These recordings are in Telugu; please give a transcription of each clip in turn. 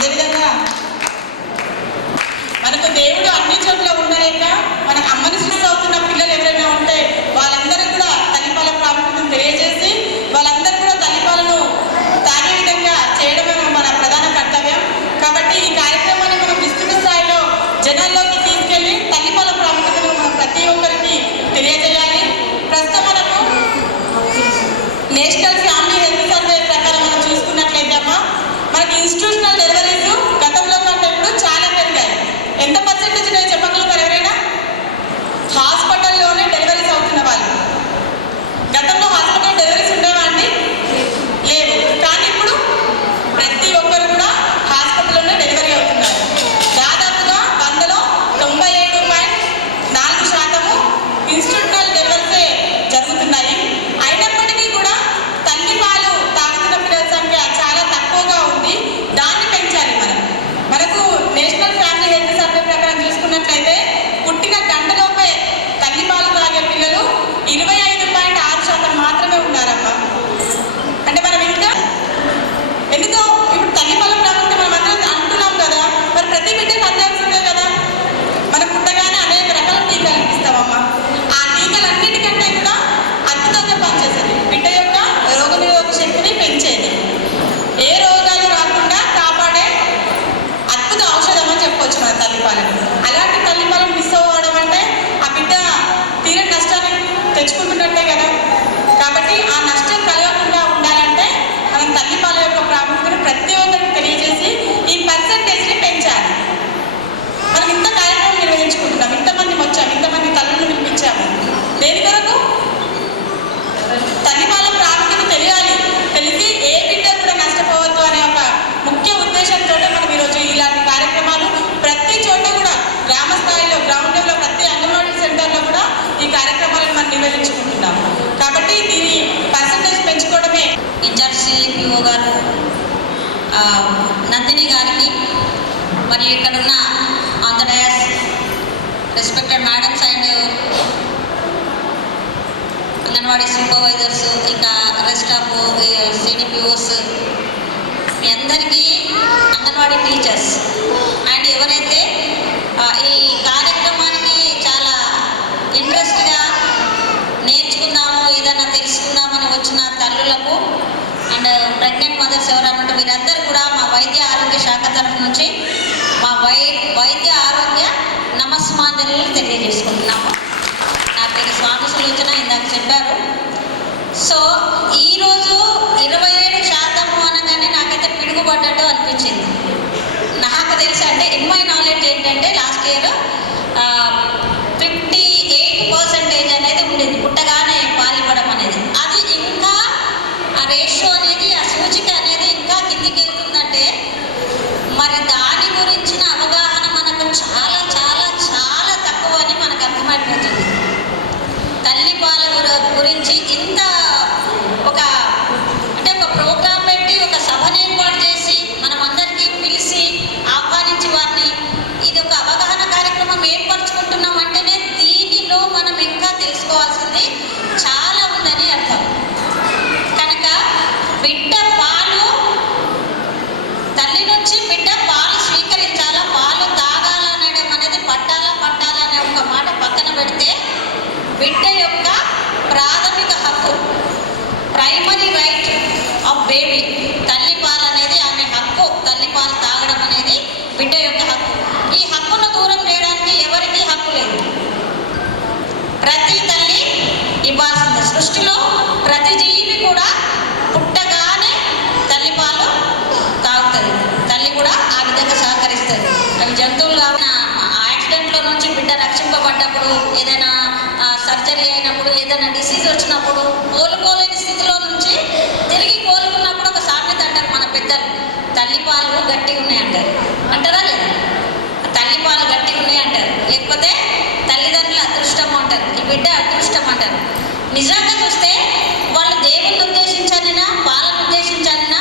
అదేవిధంగా మనకు దేవుడు అన్ని చోట్ల ఉండలేక మనకు అమ్మని సృష్టి అవుతున్న పిల్లలు ఎవరైనా ఉంటే వాళ్ళందరూ కూడా తల్లిపాల ప్రాముఖ్యతను తెలియజేసి వాళ్ళందరూ కూడా తల్లిపాలను తాగే విధంగా చేయడమే మన ప్రధాన కర్తవ్యం. కాబట్టి ఈ కార్యక్రమాన్ని మనం విస్తృత స్థాయిలో జనాల్లోకి తీసుకెళ్లి తల్లిపాల ప్రాముఖ్యతను మనం ప్రతి ఒక్కరికి తెలియజేయాలి. ప్రస్తుతం మనకు నేషనల్ ఫ్యామిలీ హెల్త్ సర్వే ప్రకారం మనం చూసుకున్నట్లయితే అమ్మ మనకి ఇన్స్టిట్యూషనల్ డెలివరీస్ గతంలో కంటే ఇప్పుడు చాలా పెరిగాయి. ఎంత పర్సెంటేజ్ ఉన్నాయో చెప్పగలుగుతారు ఎవరైనా? హాస్పిటల్లోనే డెలివరీస్ అవుతున్న వాళ్ళు. గతంలో హాస్పిటల్ డెలివరీస్ ఉండేవా అండి? లేవు. కానీ ఇప్పుడు ప్రతి ఒక్కరు కూడా హాస్పిటల్లోనే డెలివరీ అవుతున్నారు. దాదాపుగా 100లో 97.4% ఇన్స్టిట్యూషనల్ డెలివరీసే జరుగుతున్నాయి. అయినప్పటికీ కూడా తల్లి పాలు తాగుతున్న పిల్లల సంఖ్య చాలా తక్కువగా ఉంది. దాన్ని పెంచాలి మనకు నేషనల్ ఫ్యామిలీ హెల్త్ సర్వే ప్రకారం చూసుకున్నట్లయితే పుట్టిన గంటలోపే తల్లి పాలు తాగే పిల్లలు 25.6% మాత్రమే ఉన్నారమ్మా. అంటే మనం ఇంకా ఎందుకో ఇప్పుడు తల్లి పాల ప్రాముఖ్యత మనం అందరం అంటున్నాం కదా, మరి ప్రతి బిడ్డకు అందాల్సిందే కదా. మనం పుట్టగానే అనేక రకాల టీకాలు ఇప్పిస్తామమ్మా. ఆ టీకాలన్నిటికంటే కూడా అద్భుతంగా పనిచేసేది బిడ్డ యొక్క రోగనిరోధక శక్తిని పెంచేది, ఏ రోగాలు రాకుండా కాపాడే అద్భుత ఔషధం అని చెప్పవచ్చు మన తల్లిపాలను. అలాంటి తల్లిపాలను మిస్ అవ్వడం అంటే ఆ బిడ్డ తీరని నష్టాన్ని తెచ్చుకుంటున్నట్టే కదా. కాబట్టి ఆ నష్టం కలగకుండా ఉండాలంటే మనం తల్లిపాల యొక్క ప్రాముఖ్యతను ప్రతి ఒక్కరికి తెలియజేసి ఈ పర్సెంటేజ్ని పెంచాలి. మనం ఇంత కార్యక్రమం నిర్వహించుకుంటున్నాం, ఇంతమంది వచ్చాము, ఇంతమంది తల్లులను పిలిపించాము. దేని కొరకు? తల్లిపాల ప్రాముఖ్యత తెలియాలి. తెలిసి ఏ బిడ్డ కూడా నష్టపోవద్దు అనే ఒక ముఖ్య ఉద్దేశంతో మనం ఈరోజు ఇలాంటి కార్యక్రమాలు ప్రతి చోట కూడా గ్రామ స్థాయిలో గ్రౌండ్ లెవెల్లో ప్రతి అంగన్వాడీ సెంటర్లో కూడా ఈ కార్యక్రమాలను మనం నిర్వహించుకుంటున్నాం. కాబట్టి దీని పర్సంటేజ్ పెంచుకోవడమే. ఇన్ఛార్జ్ సిపిఓ గారు నందిని గారికి, మరియు ఇక్కడున్న on the dais respected madams and anganwadi supervisors, ఇంకా రెస్ట్ ఆఫ్ సిడిపిఓస్, మీ అందరికీ, అంగన్వాడీ టీచర్స్ అండ్ ఎవరైతే ఈ కార్యక్రమానికి చాలా ఇంట్రెస్ట్గా నేర్చుకుందాము, ఏదైనా తెలుసుకుందామని వచ్చిన తల్లులకు అండ్ ప్రెగ్నెంట్ మదర్స్ ఎవరన్నట్టు వీరందరూ కూడా మా వైద్య ఆరోగ్య శాఖ తరఫు నుంచి మా వైద్య ఆరోగ్య నమస్మాంజలు తెలియజేసుకుంటున్నాము. నా పేరు స్వామి సులోచన, ఇందాక చెప్పారు. సో ఈరోజు 27% అనగానే నాకైతే పిడుగుపడ్డట్టు అనిపించింది. నాకు తెలిసి అంటే ఇన్ మై నాలెడ్జ్ ఏంటంటే లాస్ట్ ఇయర్ 58% అనేది ఉండేది పుట్టగానే పాలివ్వడం అనేది. అది ఇంకా ఆ రేషియో అనేది, ఆ సూచిక అనేది ఇంకా కిందికి వెళ్తుందంటే మరి దాని గురించిన అవగాహన మనకు చాలా చాలా చాలా తక్కువ అని మనకు అర్థమైపోతుంది. తల్లిపాల గురించి ఇంత ఒక అంటే ఒక ప్రోగ్రాం పెట్టి ఒక సభను ఏర్పాటు చేసి మనం అందరికీ పిలిచి ఆహ్వానించి వారిని ఇది ఒక అవగాహన కార్యక్రమం ఏర్పరచుకుంటున్నాం అంటేనే దీనిలో మనం ఇంకా తెలుసుకోవాల్సింది చాలా ఉందని అర్థం. కనుక బిడ్డ పాలు తల్లి నుంచి బిడ్డ పాలు స్వీకరించాలా, పాలు తాగాలనడం అనేది పట్టాలా అనే ఒక మాట పక్కన పెడితే బిడ్డ యొక్క ప్రాథమిక హక్కు, ప్రైమరీ రైట్ ఆఫ్ బేబీ, తల్లిపాలు అనేది ఆమె హక్కు. తల్లిపాలు తాగడం అనేది బిడ్డ యొక్క హక్కు. ఈ హక్కును దూరం చేయడానికి ఎవరికీ హక్కు లేదు. ప్రతి తల్లి ఇవ్వాల్సింది. సృష్టిలో ప్రతి జీవి కూడా పుట్టగానే తల్లిపాలు తాగుతుంది. తల్లి కూడా ఆ విధంగా సహకరిస్తుంది. అవి జంతువులు కావున యాక్సిడెంట్లో నుంచి బిడ్డ రక్షింపబడ్డప్పుడు, ఏదైనా సర్జరీ అయినప్పుడు, ఏదైనా డిసీజ్ వచ్చినప్పుడు, కోలుకోలేని స్థితిలో నుంచి తిరిగి కోలుకున్నప్పుడు ఒక సామెత అంటారు మన పెద్దలు, తల్లిపాలు గట్టిగా ఉన్నాయి అంటారు. అంటారా లేదా? తల్లిపాలు గట్టిగా ఉన్నాయి అంటారు. లేకపోతే తల్లిదండ్రుల అదృష్టం అంటారు, ఈ బిడ్డ అదృష్టం అంటారు. నిజంగా చూస్తే వాళ్ళు దేవుణ్ణి ఉద్దేశించాలన్నా పాలను ఉద్దేశించాలన్నా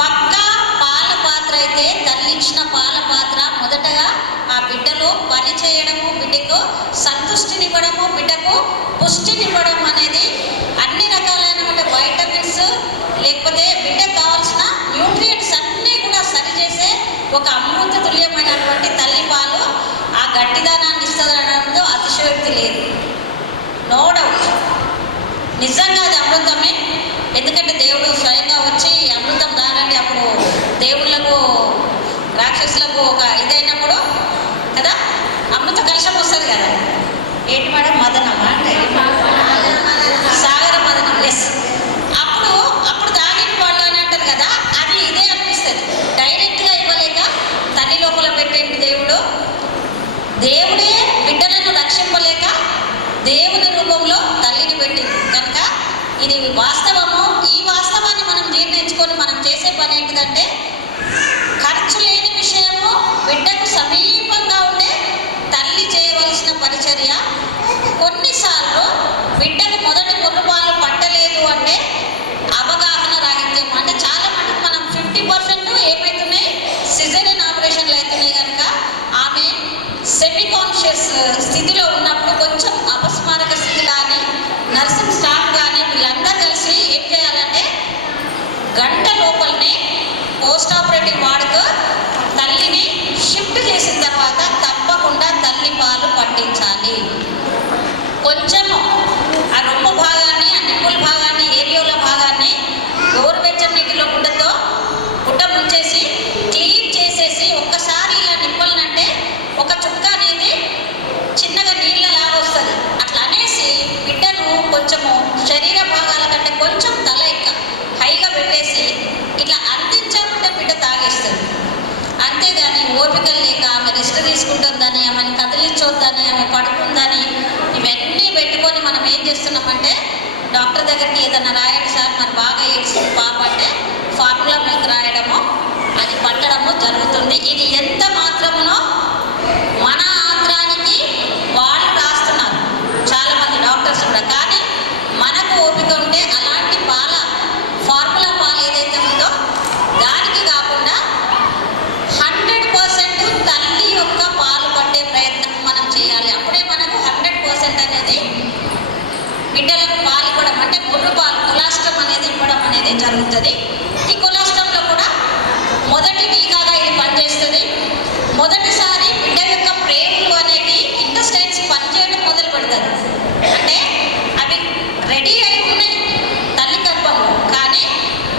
పక్కా పాల పాత్ర అయితే తల్లి ఇచ్చిన పాల పాత్ర మొదటగా ఆ బిడ్డలో పని చేయడము, బిడ్డకు సంతుష్టినివ్వడము, బిడ్డకు పుష్టినివ్వడం అనేది అన్ని రకాలైన వైటమిన్స్ లేకపోతే బిడ్డకు కావాల్సిన న్యూట్రియంట్స్ అన్నీ కూడా సరిచేసే ఒక అమృత తుల్యమైనటువంటి తల్లి పాలు ఆ గట్టిదనాన్ని ఇస్తుందనడంలో అతిశయోక్తి లేదు. నో డౌట్, నిజంగా అది అమృతమే. ఎందుకంటే దేవుడు స్వయంగా వచ్చి అమృతం తాగండి, అప్పుడు దేవుళ్ళకు రాక్షసులకు ఒక ఇదైనప్పుడు కదా అమృత కలశం వస్తుంది కదా. ఏంటి మేడం, మదనమా, సాగర మదనం, ఎస్. అప్పుడు తాగిన వాళ్ళు అని అంటారు కదా, అది ఇదే అనిపిస్తుంది. డైరెక్ట్గా ఇవ్వలేక తల్లి లోపల పెట్టేటి దేవుడే బిడ్డలను రక్షింపలేక దేవుని రూపంలో తల్లిని పెట్టింది కనుక ఇది వాస్తవము. ఈ వాస్తవాన్ని మనం జీర్ణించుకొని మనం చేసే పని ఏంటిదంటే, ఖర్చు లేని విషయము, బిడ్డకు సమీపంగా ఉండే తల్లి చేయవలసిన పరిచర్య. కొన్నిసార్లు బిడ్డకు మొదటి ముర్రుపాలు పట్టలేదు అంటే అవగాహన రాహిత్యం. అంటే చాలా మటుకు మనం 50% ఏమవుతున్నాయి, సిజేరియన్ ఆపరేషన్లు అవుతున్నాయి కనుక ఆమె సెమీ కాన్షియస్ స్థితిలో ఉన్నప్పుడు కొంచెం అపస్మారక స్థితి కానీ నర్సింగ్ స్టాఫ్ కానీ వీళ్ళందరూ కలిసి ఏం చేయాలంటే గంట లోపలనే పోస్ట్ ఆపరేటివ్ వార్డుకు తల్లిని షిఫ్ట్ చేసిన తర్వాత తప్పకుండా తల్లి పాలు పట్టించాలి. కొంచెము ఆ రొమ్ము భాగాన్ని, ఆ నిప్పుల భాగాన్ని, ఏరియోల భాగాన్ని గోరువెచ్చని నీటిలో గుడ్డ ముంచేసి క్లీన్ చేసేసి ఒక్కసారి ఇలా నిప్పులనంటే ఒక చుక్క అనేది చిన్నగా నీళ్ళలాగా వస్తుంది. అట్లా అనేసి బిడ్డను కొంచెము శరీర భాగాల కంటే కొంచెం తల హైగా పెట్టేసి ఇట్లా అందించామంటే బిడ్డ తాగేస్తుంది. అంతేగాని ఓపికలు లేక ఆమె రెస్ట్ తీసుకుంటుందని, ఆమెను కదిలించొద్దని, ఆమె పడుకుందని ఇవన్నీ పెట్టుకొని మనం ఏం చేస్తున్నామంటే డాక్టర్ దగ్గరికి ఏదైనా రాయండి సార్ మరి బాగా ఏడ్చింది పాప అంటే ఫార్ములా మిల్క్ రాయడము, అది పట్టడము జరుగుతుంది. ఇది ఎంత మాత్రమునో మన ఆంధ్రానికి వాళ్ళు రాస్తున్నారు చాలామంది డాక్టర్స్ కూడా. కానీ మనకు ఓపిక ఉంటే అలాంటి ఫార్ములా పాలు ఏదైతే ఉందో దానికి కాకుండా 100% తల్లి యొక్క పాలు పట్టే ప్రయత్నం మనం చేయాలి. అప్పుడే మనకు 100% అనేది బిడ్డలకు పాలు ఇవ్వడం, అంటే ముర్రు పాలు, కొలాస్ట్రం అనేది ఇవ్వడం అనేది జరుగుతుంది. ఈ కొలాస్ట్రంలో కూడా మొదటి టీకాగా ఇది పనిచేస్తుంది. మొదటిసారి బిడ్డ యొక్క ప్రేమలు అనేవి ఇంటెస్టైన్స్ పనిచేయడం మొదలు పెడుతుంది. అంటే అవి రెడీ అయి ఉన్నాయి తల్లి గర్భంలో, కానీ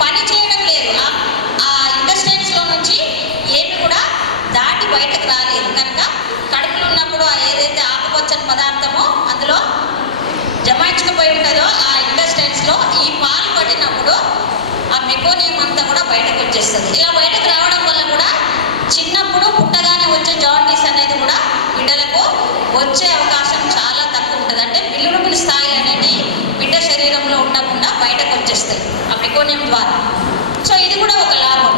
పని చేయడం లేదు. ఆ ఇంటెస్టైన్స్లో నుంచి ఏమి కూడా దాటి బయటకు రాలేదు. కనుక కడుపులో ఉన్నప్పుడు ఏదైతే ఆకుపచ్చని పదార్థమో అందులో జమాయించుకుపోయి ఉంటుందో ఆ ఇంటెస్టైన్స్లో ఈ పాలు పట్టినప్పుడు ఆ మెకోనియం అంతా కూడా బయటకు వచ్చేస్తుంది. ఇలా బయటకు రావడం వల్ల కూడా చిన్నప్పుడు పుట్టగానే వచ్చే జాండీస్ అనేది కూడా బిడ్డలకు వచ్చే అవకాశం చాలా తక్కువ ఉంటుంది. అంటే బిల్లుడుపుల స్థాయిలు అనేది బిడ్డ శరీరంలో ఉండకుండా బయటకు వచ్చేస్తాయి ఆ మెకోనియం ద్వారా. సో ఇది కూడా ఒక లాభం.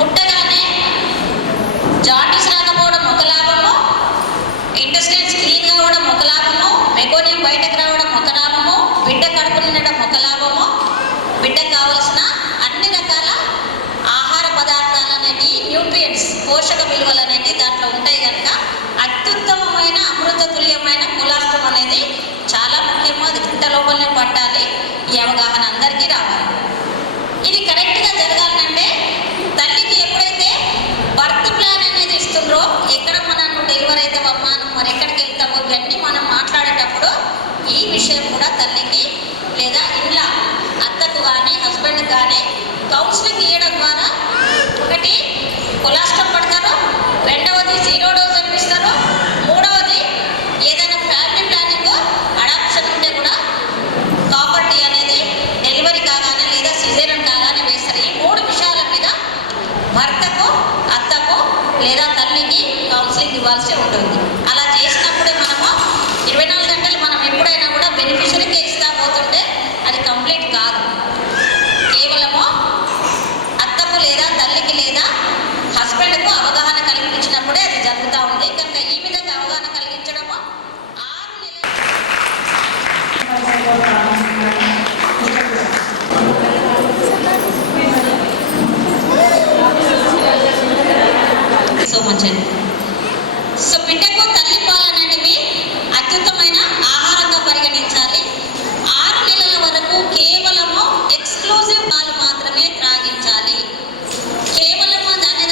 పుట్టగానే జాండీస్ రాకపోవడం ఒక లాభము, ఇంటెస్టైన్స్ క్లీన్ కావడం ఒక లాభము, మెకోనియం బయటకు రావడం ఒక లాభము, బిడ్డ కడుపు నిండడం ఒక లాభము. బిడ్డకు కావలసిన అన్ని రకాల ఆహార పదార్థాలు అనేవి, న్యూట్రియంట్స్, పోషక విలువలు అనేవి దాంట్లో ఉంటాయి కనుక అత్యుత్తమమైన అమృత తుల్యమైన కొలాస్ట్రం అనేది చాలా ముఖ్యము. అది గంట లోపలనే పట్టాలి. ఈ అవగాహన అందరికీ రావాలి. ఇది కరెక్ట్గా జరగాలంటే తల్లికి ఎప్పుడైతే బర్త్ ప్లాన్ అనేది ఇస్తుండ్రో, ఎక్కడ మనం డెలివరీ అవుతావమ్మా, మరి ఎక్కడికి వెళ్తాము, ఇవన్నీ మనం మాట్లాడేటప్పుడు ఈ విషయం కూడా తల్లికి లేదా ఇంట్లో అత్తకు కానీ హస్బెండ్ కానీ కౌన్సిలింగ్ ఇవ్వడం ద్వారా ఒకటి కొలాస్ట్రం పడతారు, రెండవది 0 డోస్ అనిపిస్తారు, మూడవది ఏదైనా ఫ్యామిలీ ప్లానింగ్ అడాప్షన్ ఉంటే కూడా ప్రాపర్టీ అనేది డెలివరీ కాగానే లేదా సిజేరియన్ కాగానే వేస్తారు. ఈ 3 విషయాల మీద భర్తకు, అత్తకు లేదా తల్లికి కౌన్సిలింగ్ ఇవ్వాల్సి ఉంటుంది. అలా చేసినప్పుడే మనము 24 గంటలు మనం ఎప్పుడైనా కూడా బెనిఫిషరీకి ఇస్తా పోతుంటే అది కంప్లీట్ కాదు. కేవలము అత్తకు లేదా తల్లికి లేదా హస్బెండ్కు అవగాహన కల్పించినప్పుడే అది జరుగుతూ ఉంది. కనుక ఈ విధంగా అవగాహన కలిగించడము 6 నెలలు సో మచ్ అండి. సో బిడ్డకు తల్లి పాలు అనేవి అత్యుత్తమైన ఆహారంగా పరిగణించాలి. 6 నెలల వరకు కేవలము ఎక్స్క్లూజివ్ పాలు మాత్రమే త్రాగించాలి. కేవలము దానికి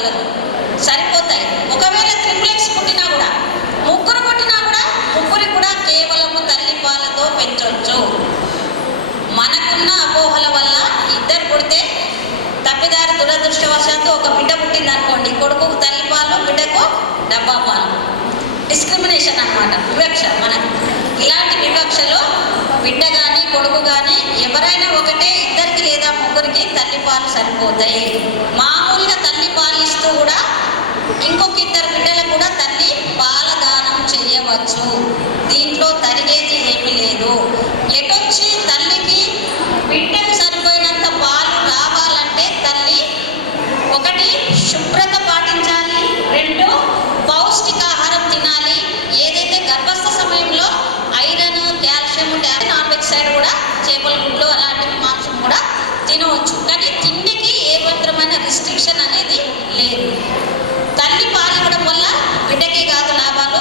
కలదు, సరిపోతాయి. ఒకవేళ ట్రిప్లెక్స్ పుట్టినా కూడా, ముగ్గురు పుట్టినా కూడా ముగ్గురికి కూడా కేవలము తల్లి పాలతో పెంచవచ్చు. మనకున్న అపోహల వల్ల ఇద్దరు పుడితే తప్పిదారి దురదృష్టవశాత్తు ఒక బిడ్డ పుట్టింది అనుకోండి, కొడుకు తల్లి పాలు, బిడ్డకు డబ్బా పాలు. డిస్క్రిమినేషన్ అన్నమాట, వివక్ష. మనకు ఇలాంటి వివక్షలో బిడ్డ కానీ కొడుకు కానీ ఎవరైనా ఒకటే, ఇద్దరికి లేదా ముగ్గురికి తల్లి పాలు సరిపోతాయి. మామూలుగా తల్లి పాలు ఇస్తూ కూడా ఇంకొక ఇద్దరు బిడ్డలకు కూడా తల్లి పాల దానం చేయవచ్చు. దీంట్లో తరిగేది ఏమీ లేదు. ఎటొచ్చి తల్లికి బిడ్డకు సరిపోయినంత పాలు రావాలంటే తల్లి ఒకటి శుభ్రత పాటించాలి, రెండు పౌష్టికాహారం తినాలి. ఏదైతే గర్భస్థ సమయంలో iron, calcium, non veg side కూడా చేపల గుడ్లు అలాంటివి మాంసం కూడా తినవచ్చు. కానీ తిండికి ఏ మాత్రమైన రిస్ట్రిక్షన్ అనేది లేదు. తల్లి పాలు ఇవ్వడం వల్ల బిడ్డకి కాదు లాభాలు,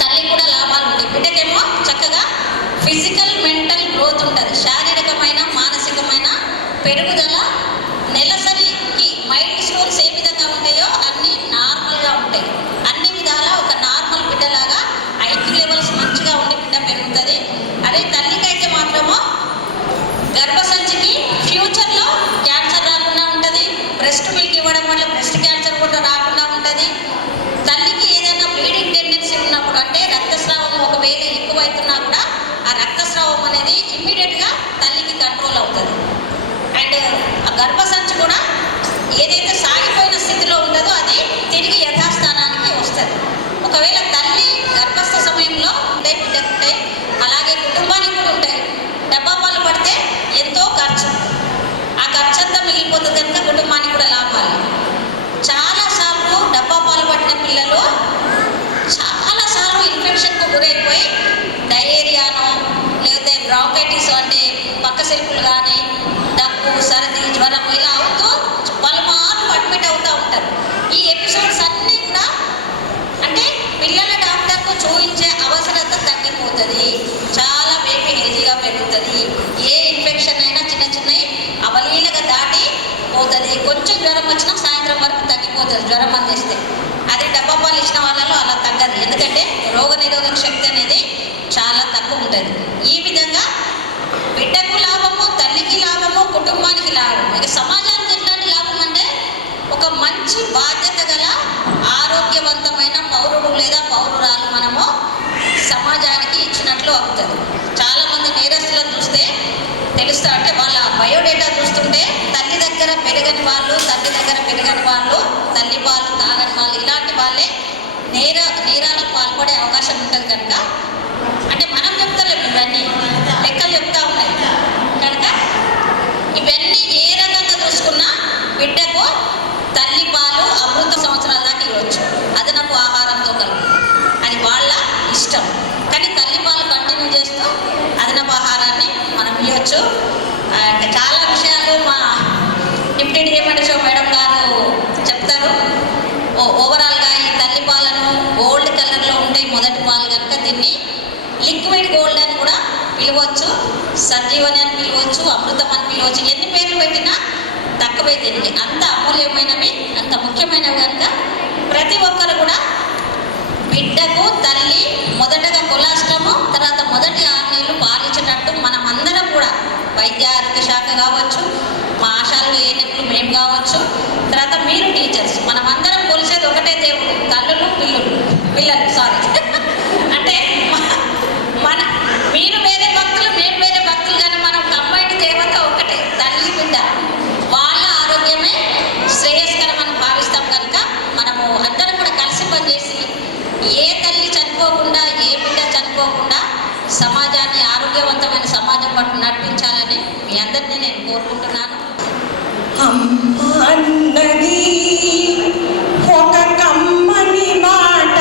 తల్లికి కూడా లాభాలు ఉంటాయి. బిడ్డకేమో చక్కగా ఫిజికల్, మెంటల్ గ్రోత్ ఉంటుంది, శారీరకమైన మానసికమైన పెరుగుదల. నెలసరికి మైండ్ స్టోన్స్ ఏ విధంగా ఉంటాయో అన్నీ నార్మల్గా ఉంటాయి. అన్ని విధాలా ఒక నార్మల్ బిడ్డలాగా ఐక్యూ లెవెల్స్ మంచిగా ఉండి బిడ్డ పెరుగుతుంది. అదే తల్లికైతే మాత్రమో గర్భసంచికి ఫ్యూచర్లో క్యాన్సర్ రాకుండా ఉంటుంది. బ్రెస్ట్ మిల్క్ ఇవ్వడం వల్ల బ్రెస్ట్ క్యాన్సర్ కూడా రాకుండా ఉంటుంది. తల్లికి ఏదైనా బ్లీడింగ్ టెండెన్సీ ఉన్నప్పుడు, అంటే రక్తస్రావం ఒకవేళ ఎక్కువైతున్నా కూడా ఆ రక్తస్రావం అనేది ఇమ్మీడియట్గా తల్లికి కంట్రోల్ అవుతుంది. అండ్ ఆ గర్భసంచి కూడా ఏదైతే సాగిపోయిన స్థితిలో ఉంటుందో అది తిరిగి యథాస్థానానికి వస్తుంది. ఒకవేళ తల్లి గర్భస్థ సమయంలో ఉంటాయి, బిడ్డకు ఉంటాయి, అలాగే కుటుంబానికి కూడా ఉంటాయి. డబ్బా పాలు పడితే ఎంతో ఖర్చు, ఆ ఖర్చు అంతా మిగిలిపోతుంది కనుక కుటుంబానికి కూడా లాభాలు. చాలాసార్లు డబ్బా పాలు పట్టిన పిల్లలు చాలాసార్లు ఇన్ఫెక్షన్కు గురైపోయి డయేరియాను లేకపోతే బ్రాంకైటిస్ అంటే పక్క సెల్పులు కానీ, దగ్గు, సర్ది, జ్వరం ఇలా అవుతూ పలుమార్లు అడ్మిట్ అవుతూ ఉంటారు. ఈ ఎపిసోడ్స్ అన్నీ కూడా అంటే పిల్లల డాక్టర్కు చూపించే అవసరత తగ్గిపోతుంది. చాలా బేబీ హెల్తీగా పెరుగుతుంది. ఏ ఇన్ఫెక్షన్ అయినా చిన్న చిన్నవి అవలీలగా దాటి పోతుంది. కొంచెం జ్వరం వచ్చినా సాయంత్రం వరకు తగ్గిపోతుంది జ్వరం అందిస్తే. అది డబ్బా పాలు ఇచ్చిన వాళ్ళలో అలా తగ్గదు, ఎందుకంటే రోగ నిరోధక శక్తి అనేది చాలా తక్కువ ఉంటుంది. ఈ విధంగా బిడ్డకు లాభము, తల్లికి లాభము, కుటుంబానికి లాభం. ఇక సమాజానికి ఎట్లాంటి లాభం అంటే ఒక మంచి బాధ్యత గల ఆరోగ్యవంతమైన పౌరుడు లేదా పౌరురాలు మనము సమాజానికి ఇచ్చినట్లు అవుతుంది. చాలామంది నేరస్తులను చూస్తే తెలుస్తా, అంటే వాళ్ళ బయోడేటా చూస్తుంటే తల్లి దగ్గర పెరగని వాళ్ళు, తల్లి దగ్గర పెరగని వాళ్ళు, తల్లి పాలు తాగని వాళ్ళు, ఇలాంటి వాళ్ళే నేరాలకు పాల్పడే అవకాశం ఉంటుంది. కనుక అంటే మనం చెప్తలేము, ఇవన్నీ లెక్కలు చెప్తా ఉన్నాయి కనుక ఇవన్నీ ఏ రకంగా చూసుకున్నా బిడ్డకు తల్లి పాలు అమృత సంవత్సరాల దాకా ఇవ్వచ్చు, అదనపు ఆహారంతో కలుపు. అది వాళ్ళ ఇష్టం. కానీ తల్లి పాలు కంటిన్యూ చేస్తూ అదనపు ఆహారాన్ని మనం ఇవ్వచ్చు. చాలా విషయాలు మా డిప్యూటీ డిఎంఎన్షో మేడం గారు చెప్తారు. ఓవరాల్గా ఈ తల్లి పాలను గోల్డ్ కలర్లో ఉంటాయి మొదటి పాలు కనుక దీన్ని లిక్విడ్ గోల్డ్ అని కూడా పిలవచ్చు, సంజీవని అని పిలవచ్చు, అమృతం అని పిలవచ్చు. ఎన్ని పేర్లు పెట్టినా తక్కువే దీనికి. అంత అమూల్యమైనవి, అంత ముఖ్యమైనవి కనుక ప్రతి ఒక్కరు కూడా బిడ్డకు తల్లి మొదటగా కొలాస్ట్రము, తర్వాత మొదటి 6 నెలలు పాలించేటట్టు మనం అందరం కూడా వైద్య ఆరోగ్య శాఖ కావచ్చు, మా ఆశాలు ఏనెప్పుడు మేము కావచ్చు, తర్వాత మీరు టీచర్స్, మనం అందరం కొలిసేది ఒకటే దేవుడు, తల్లులు పిల్లలు సారీ అంటే మన మీరు వేరే భక్తులు, మేము వేరే భక్తులు, కానీ మనం కంబైండ్ దేవత ఒకటే, తల్లి బిడ్డ. వాళ్ళ ఆరోగ్యమే శ్రేయస్కరమని భావిస్తాం కనుక మనము అందరం కూడా కలిసి పనిచేసి ఏ తల్లి చనిపోకుండా, ఏ బిడ్డ చనిపోకుండా సమాజాన్ని ఆరోగ్యవంతమైన సమాజం పట్టు నడిపించాలని మీ అందరినీ నేను కోరుకుంటున్నాను. అన్నది ఒక కమ్మని మాట,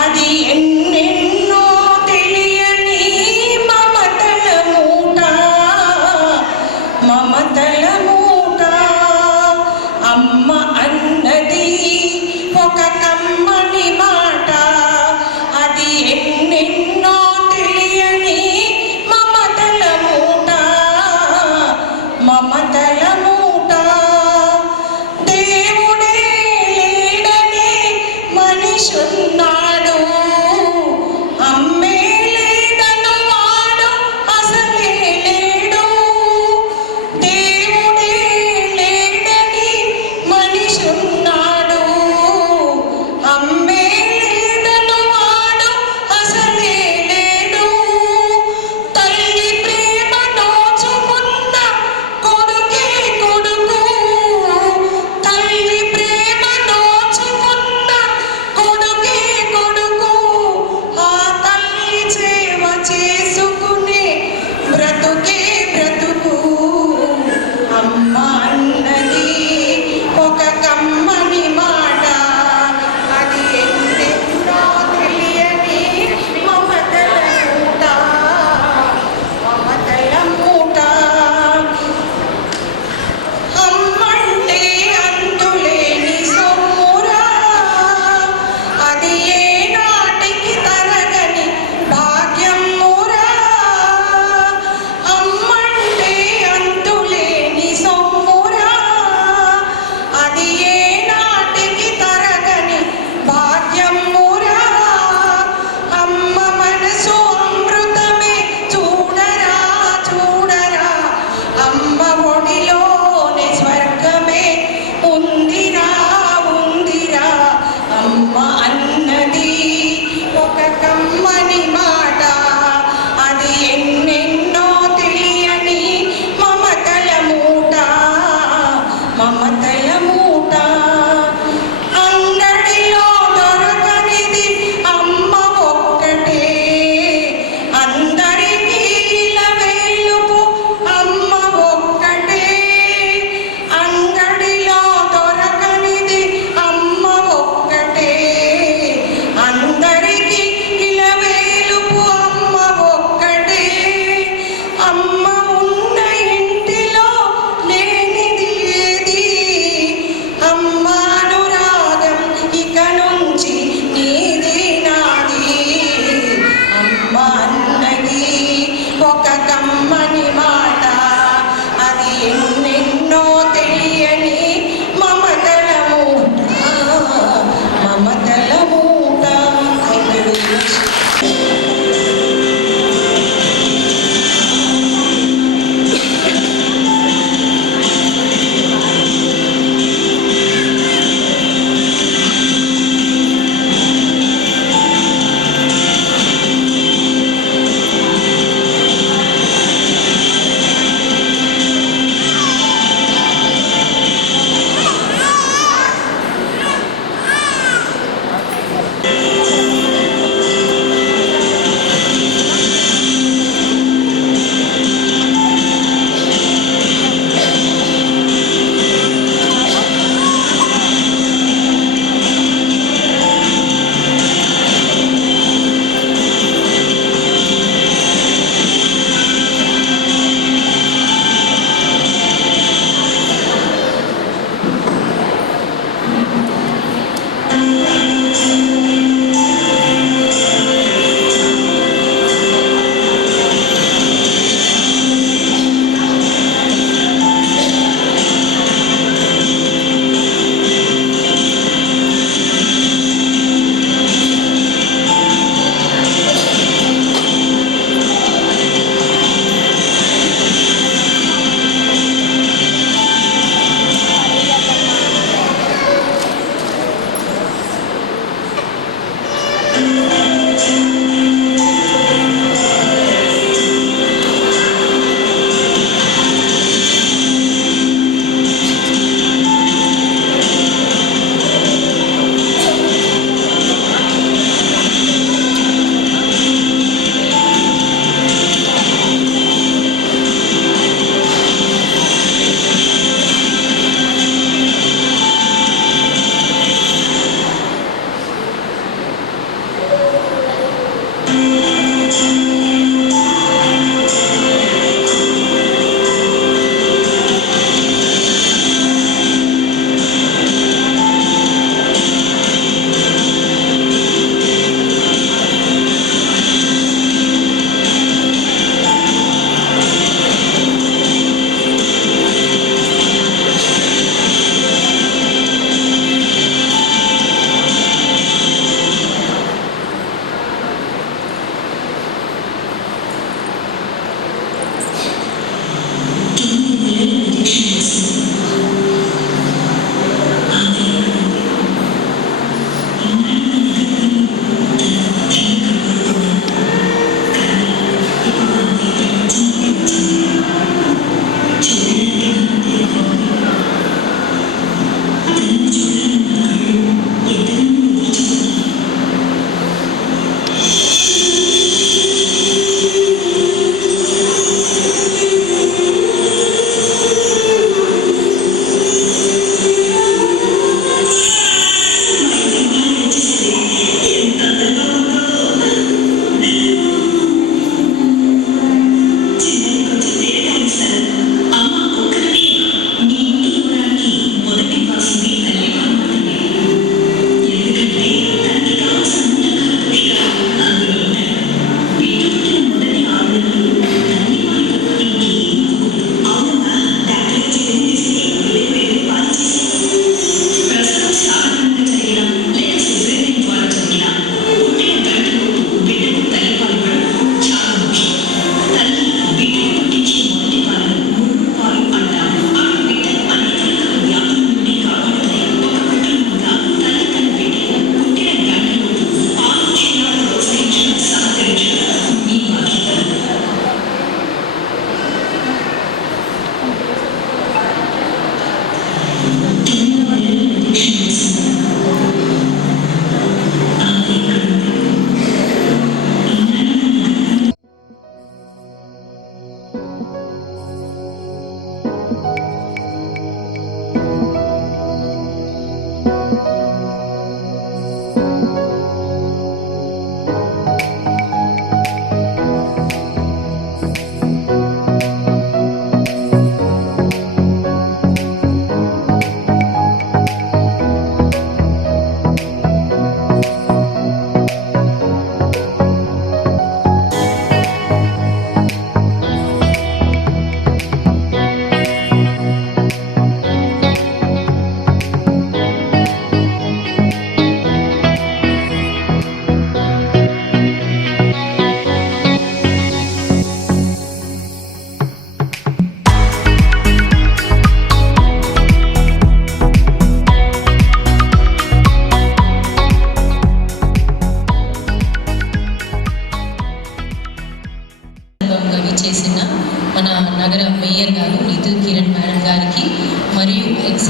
అది ఎన్నెన్నో తెలియని మమతల మూట, మమతల మూట. అమ్మ అన్నది ఒక కమ్మని మాట, అది ఎన్నెన్నో తెలియని మమతల మూట, మమతల మూట.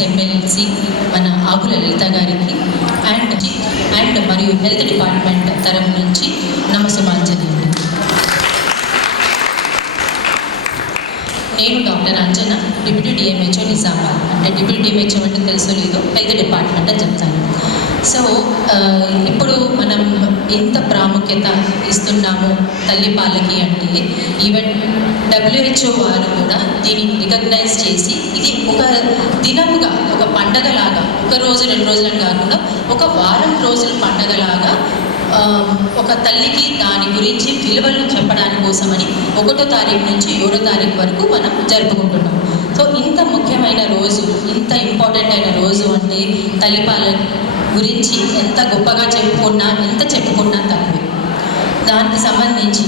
ఎమ్మెల్సీ మన ఆకుల లలిత గారికి అండ్ మరియు హెల్త్ డిపార్ట్మెంట్ తరఫు నుంచి నమస్సుమాంజలి. నేను డాక్టర్ అంజన, డిప్యూటీ డిఎంహెచ్ఓ నిజామాబాద్. అంటే డిప్యూటీ డిఎంహెచ్ఓ అంటే తెలుసో లేదో హెల్త్ డిపార్ట్మెంట్ అని చెప్తాను. సో ఇప్పుడు మనం ఎంత ప్రాముఖ్యత ఇస్తున్నాము తల్లిపాలకి అంటే ఈవెన్ WHO వారు కూడా దీన్ని రికగ్నైజ్ చేసి ఇది ఒక దినముగా, ఒక పండగలాగా, ఒక రోజు 2 రోజులని కాకుండా ఒక వారం రోజుల పండగలాగా ఒక తల్లికి దాని గురించి విలువలు చెప్పడానికి కోసమని 1వ తారీఖు నుంచి 7వ తారీఖు వరకు మనం జరుపుకుంటున్నాం. సో ఇంత ముఖ్యమైన రోజు, ఇంత ఇంపార్టెంట్ అయిన రోజు అంటే తల్లిపాల గురించి ఎంత గొప్పగా చెప్పుకున్నా, ఎంత చెప్పుకున్నా తక్కువే. దానికి సంబంధించి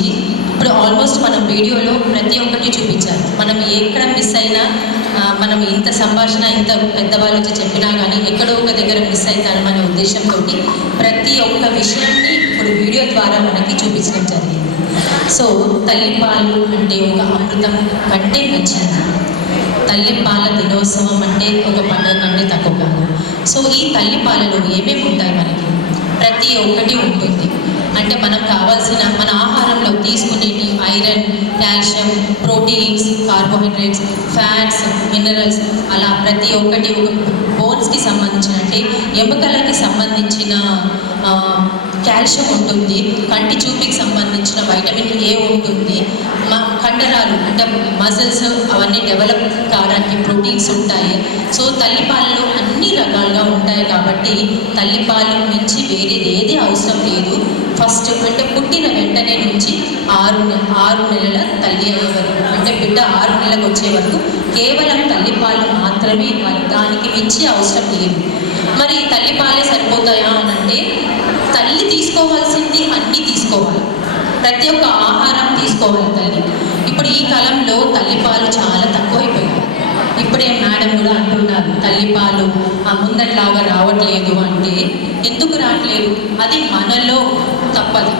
ఇప్పుడు ఆల్మోస్ట్ మనం వీడియోలో ప్రతి ఒక్కటి చూపించారు. మనం ఎక్కడ మిస్ అయినా, మనం ఇంత సంభాషణ ఇంత పెద్దవాళ్ళు వచ్చి చెప్పినా కానీ ఎక్కడో ఒక దగ్గర మిస్ అవుతారనే ఉద్దేశంతో ప్రతి ఒక్క విషయాన్ని ఇప్పుడు వీడియో ద్వారా మనకి చూపించడం జరిగింది. సో తల్లిపాలు అంటే ఒక అమృతం కంటే మించింది. తల్లిపాల దినోత్సవం అంటే ఒక పండుగ కంటే తక్కువ కాదు. సో ఈ తల్లిపాలలో ఏమేమి ఉంటాయి మనకి? ప్రతి ఒక్కటి ఉంటుంది. అంటే మనం కావాల్సిన మన ఆహారంలో తీసుకునేవి iron, calcium, proteins, carbohydrates, fats, minerals, అలా ప్రతి ఒక్కటి బోన్స్కి సంబంధించిన, అంటే ఎముకలకి సంబంధించిన కాల్షియం ఉంటుంది, కంటి చూపుకి సంబంధించిన వైటమిన్ ఏ ఉంటుంది, కండరాలు అంటే మజిల్స్ అవన్నీ డెవలప్ కావడానికి ప్రోటీన్స్ ఉంటాయి. సో తల్లిపాలలో అన్ని రకాలుగా ఉంటాయి కాబట్టి తల్లిపాలు మించి వేరేది ఏది అవసరం లేదు. ఫస్ట్ అంటే పుట్టిన వెంటనే నుంచి 6 నెలల తల్లి అయ్యే వరకు, అంటే బిడ్డ 6 నెలలకు వచ్చే వరకు కేవలం తల్లిపాలు మాత్రమే ఇవ్వాలి, దానికి మించి అవసరం లేదు. మరి తల్లిపాలే సరిపోతాయా అని అంటే తల్లి తీసుకోవాల్సింది అన్నీ తీసుకోవాలి, ప్రతి ఒక్క ఆహారం తీసుకోవాలి తల్లి. ఇప్పుడు ఈ కాలంలో తల్లిపాలు చాలా తక్కువైపోయాయి. ఇప్పుడే మేడం కూడా అంటున్నారు తల్లిపాలు ముందట్లాగా రావట్లేదు అంటే ఎందుకు రావట్లేదు? అది మనలో తప్పదు.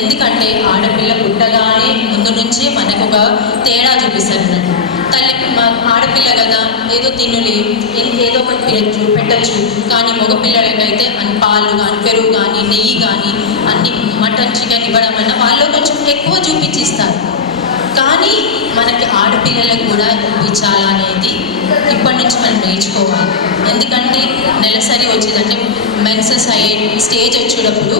ఎందుకంటే ఆడపిల్ల పుట్టగానే ముందు నుంచే మనకు ఒక తేడా చూపిస్తారు అన్నట్టు. తల్లి ఆడపిల్ల కదా, ఏదో తిన్నులే, ఏదో ఒకటి పెట్టచ్చు. కానీ మగపిల్లలకైతే పాలు కానీ, పెరుగు కానీ, నెయ్యి కానీ, అన్ని మటన్, చికెన్ ఇవ్వడం అన్న వాళ్ళు కొంచెం ఎక్కువ చూపించిస్తారు. కానీ మనకి ఆడపిల్లలకు కూడా ఇప్పించాలా అనేది ఇప్పటి నుంచి మనం నేర్చుకోవాలి. ఎందుకంటే నెలసరి వచ్చేదంటే మెన్సెస్ అయ్యే స్టేజ్ వచ్చేటప్పుడు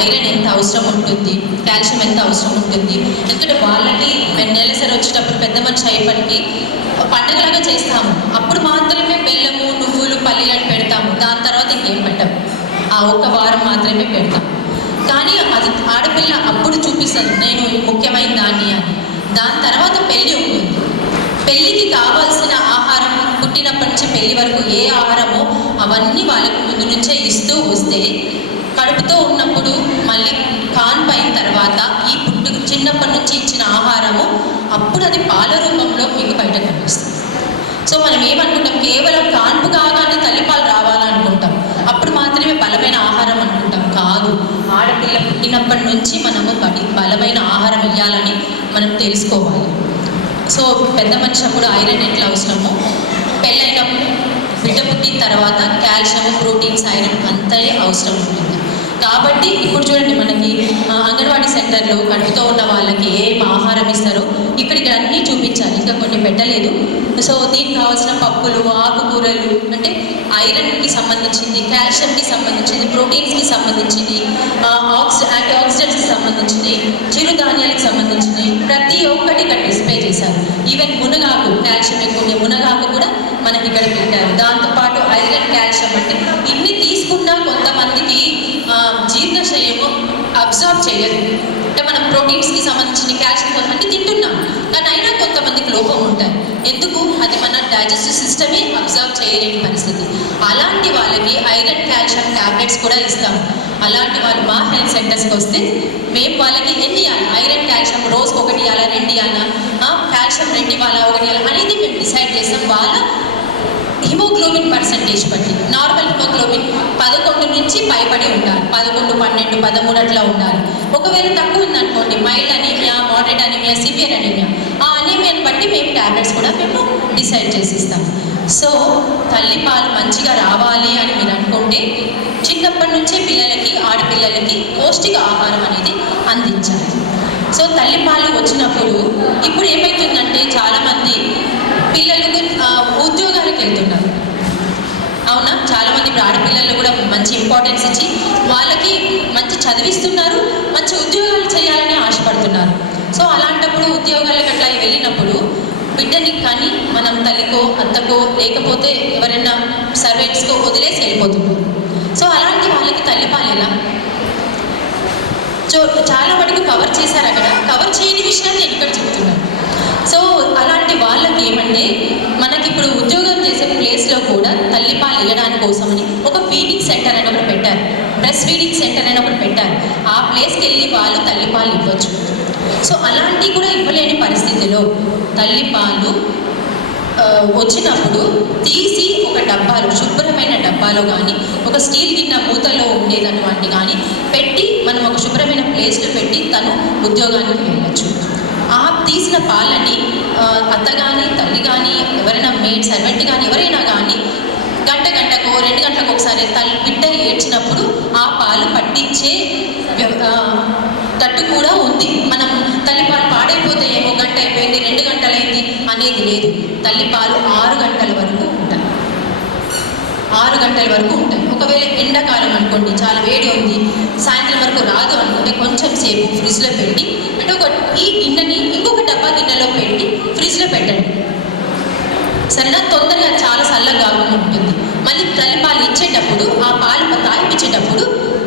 ఐరన్ ఎంత అవసరం ఉంటుంది, కాల్షియం ఎంత అవసరం ఉంటుంది. ఎందుకంటే వాళ్ళకి నెలసరి వచ్చేటప్పుడు పెద్ద మనిషి అయ్యేపటికి పండగలాగా చేస్తాము. అప్పుడు మాత్రమే బెల్లము, నువ్వులు, పల్లీలను పెడతాము. దాని తర్వాత ఇంకేం పెట్టాము, ఆ 1 వారం మాత్రమే పెడతాం. కానీ అది ఆడపిల్ల అప్పుడు చూపిస్తుంది నేను ముఖ్యమైన దాన్ని అని. దాని తర్వాత పెళ్ళి ఉంటుంది. పెళ్ళికి కావాల్సిన ఆహారం పుట్టినప్పటి నుంచి పెళ్ళి వరకు ఏ ఆహారమో అవన్నీ వాళ్ళకి ముందు నుంచే ఇస్తూ వస్తే కడుపుతో ఉన్నప్పుడు మళ్ళీ కాన్పు అయిన తర్వాత ఈ చిన్నప్పటి నుంచి ఇచ్చిన ఆహారము అప్పుడు అది పాల రూపంలో మీకు బయట కనిపిస్తుంది. సో మనం ఏమనుకుంటాం, కేవలం కాన్పు కాగానే తల్లిపాలు రావాలనుకుంటాం, అప్పుడు మాత్రమే బలమైన ఆహారం అనుకుంటాం. కాదు, ఆడపిల్ల పుట్టినప్పటి నుంచి మనము బలమైన ఆహారం ఇవ్వాలని మనం తెలుసుకోవాలి. సో పెద్ద మనిషి అప్పుడు ఐరన్ ఎట్లా అవసరమో, పెళ్ళైనప్పుడు బిడ్డ పుట్టిన తర్వాత కాల్షియం, ప్రోటీన్స్, ఐరన్ అంతే అవసరం ఉంటుంది. కాబట్టి ఇప్పుడు చూడండి మనకి అంగన్వాడీ సెంటర్లో కడుపుతో ఉన్న వాళ్ళకి ఏం ఆహారం ఇస్తారో ఇక్కడ అన్నీ చూపించాలి, ఇంకా కొన్ని పెట్టలేదు. సో దీనికి కావాల్సిన పప్పులు, ఆకుకూరలు, అంటే ఐరన్కి సంబంధించింది, కాల్షియంకి సంబంధించింది, ప్రోటీన్స్కి సంబంధించింది, యాంటీ ఆక్సిడెంట్స్కి సంబంధించింది, చిరుధాన్యాలకు సంబంధించింది, ప్రతి ఒక్కటి ఇక్కడ డిస్ప్లే చేశారు. ఈవెన్ మునగాకు, కాల్షియం ఎక్కువ మునగాకు కూడా మనకి ఇక్కడ పెట్టారు. దాంతోపాటు ఐరన్, కాల్షియం, అంటే ఇన్ని తీసుకున్నా కొంతమందికి జీర్ణశయము అబ్జర్వ్ చేయదు. అంటే మనం ప్రోటీన్స్కి సంబంధించిన కాల్షియం అన్ని తింటున్నాం, కానీ అయినా కొంతమందికి లోపం ఉంటాయి. ఎందుకు? అది మన డైజెస్టివ్ సిస్టమే అబ్జర్వ్ చేయలేని పరిస్థితి. అలాంటి వాళ్ళకి ఐరన్, కాల్షియం ట్యాబ్లెట్స్ కూడా ఇస్తాము. అలాంటి వాళ్ళు మా హెల్త్ సెంటర్స్కి వస్తే మేము వాళ్ళకి ఎన్ని ఇవ్వాలి, ఐరన్, కాల్షియం రోజుకి 1 ఇవ్వాలా, 2 ఇవ్వాలా, కాల్షియం 2 ఇవ్వాలా, 1 ఇవ్వాలా అనేది మేము డిసైడ్ చేస్తాం. వాళ్ళ హిమోగ్లోబిన్ హిమోగ్లోబిన్ పర్సంటేజ్ బట్టి నార్మల్ హిమోగ్లోబిన్ 11 నుంచి పైబడి ఉండాలి, 11, 12, 13 అట్లా ఉండాలి. ఒకవేళ తక్కువ ఉందనుకోండి, mild anaemia, moderate anaemia, severe anaemia, ఆ అనీమియాని బట్టి మేము ట్యాబ్లెట్స్ కూడా మేము డిసైడ్ చేసి ఇస్తాం. సో తల్లిపాలు మంచిగా రావాలి అని మీరు అనుకుంటే చిన్నప్పటి నుంచే పిల్లలకి, ఆడపిల్లలకి పౌష్టిక ఆహారం అనేది అందించాలి. సో తల్లిపాలు వచ్చినప్పుడు ఇప్పుడు ఏమవుతుందంటే చాలామంది పిల్లలకు ఉద్యోగాలకు వెళ్తున్నారు. అవునా, చాలామంది ఇప్పుడు ఆడపిల్లలు కూడా మంచి ఇంపార్టెన్స్ ఇచ్చి వాళ్ళకి మంచి చదివిస్తున్నారు, మంచి ఉద్యోగాలు చేయాలని ఆశపడుతున్నారు. సో అలాంటప్పుడు ఉద్యోగాలకు అట్లా వెళ్ళినప్పుడు బిడ్డని కానీ మనం తల్లికో, అత్తకో, లేకపోతే ఎవరైనా సర్వెంట్స్కో వదిలేసి వెళ్ళిపోతున్నారు. సో అలాంటి వాళ్ళకి తల్లిపాలు ఎలా? సో చాలా మటుకు కవర్ చేశారు, అక్కడ కవర్ చేయని విషయాన్ని నేను ఇక్కడ చెప్తున్నాను. సో అలాంటి వాళ్ళకి ఏమంటే మనకి ఇప్పుడు ఉద్యోగం చేసే ప్లేస్లో కూడా తల్లిపాలు ఇవ్వడానికి కోసమని ఒక ఫీడింగ్ సెంటర్ అని ఒకటి పెట్టారు, బ్రెస్ట్ ఫీడింగ్ సెంటర్ అని ఒకటి పెట్టారు. ఆ ప్లేస్కి వెళ్ళి వాళ్ళు తల్లిపాలు ఇవ్వచ్చు. సో అలాంటివి కూడా ఇవ్వలేని పరిస్థితిలో తల్లిపాలు వచ్చినప్పుడు తీసి ఒక డబ్బాలో, శుభ్రమైన డబ్బాలో కానీ ఒక స్టీల్ గిన్నె మూతలో ఉండేదన్నమాట కానీ పెట్టి మనం ఒక శుభ్రమైన ప్లేస్లో పెట్టి తను ఉద్యోగానికి వెళ్ళచ్చు. ఆ తీసిన పాలని అత్త కానీ, తల్లి కానీ, ఎవరైనా మెయిడ్ సర్వెంట్ కానీ, ఎవరైనా కానీ గంటకో 2 గంటలకు ఒకసారి బిడ్డ ఏడ్చినప్పుడు ఆ పాలు పట్టించే తట్టు కూడా ఉంది. మనం తల్లిపాలు పాడైపోతే ఏమో గంట అయిపోయింది, 2 గంటలైంది అనేది లేదు. తల్లిపాలు 6 గంటల వరకు ఉంటాయి, 6 గంటల వరకు ఉంటాయి. ఒకవేళ ఎండాకాలం అనుకోండి, చాలా వేడి ఉంది, సాయంత్రం వరకు రాదు అనుకుంటే కొంచెం సేపు ఫ్రిడ్జ్లో పెట్టి, అంటే ఈ గిన్నెని ఇంకొక డబ్బా గిన్నెలో పెట్టి ఫ్రిడ్జ్లో పెట్టండి, సరేనా? తొందరగా చాలా చల్లగా కాకుండా ఉంటుంది. మళ్ళీ తల్లిపాలు ఇచ్చేటప్పుడు, ఆ పాలు తాగిపించేటప్పుడు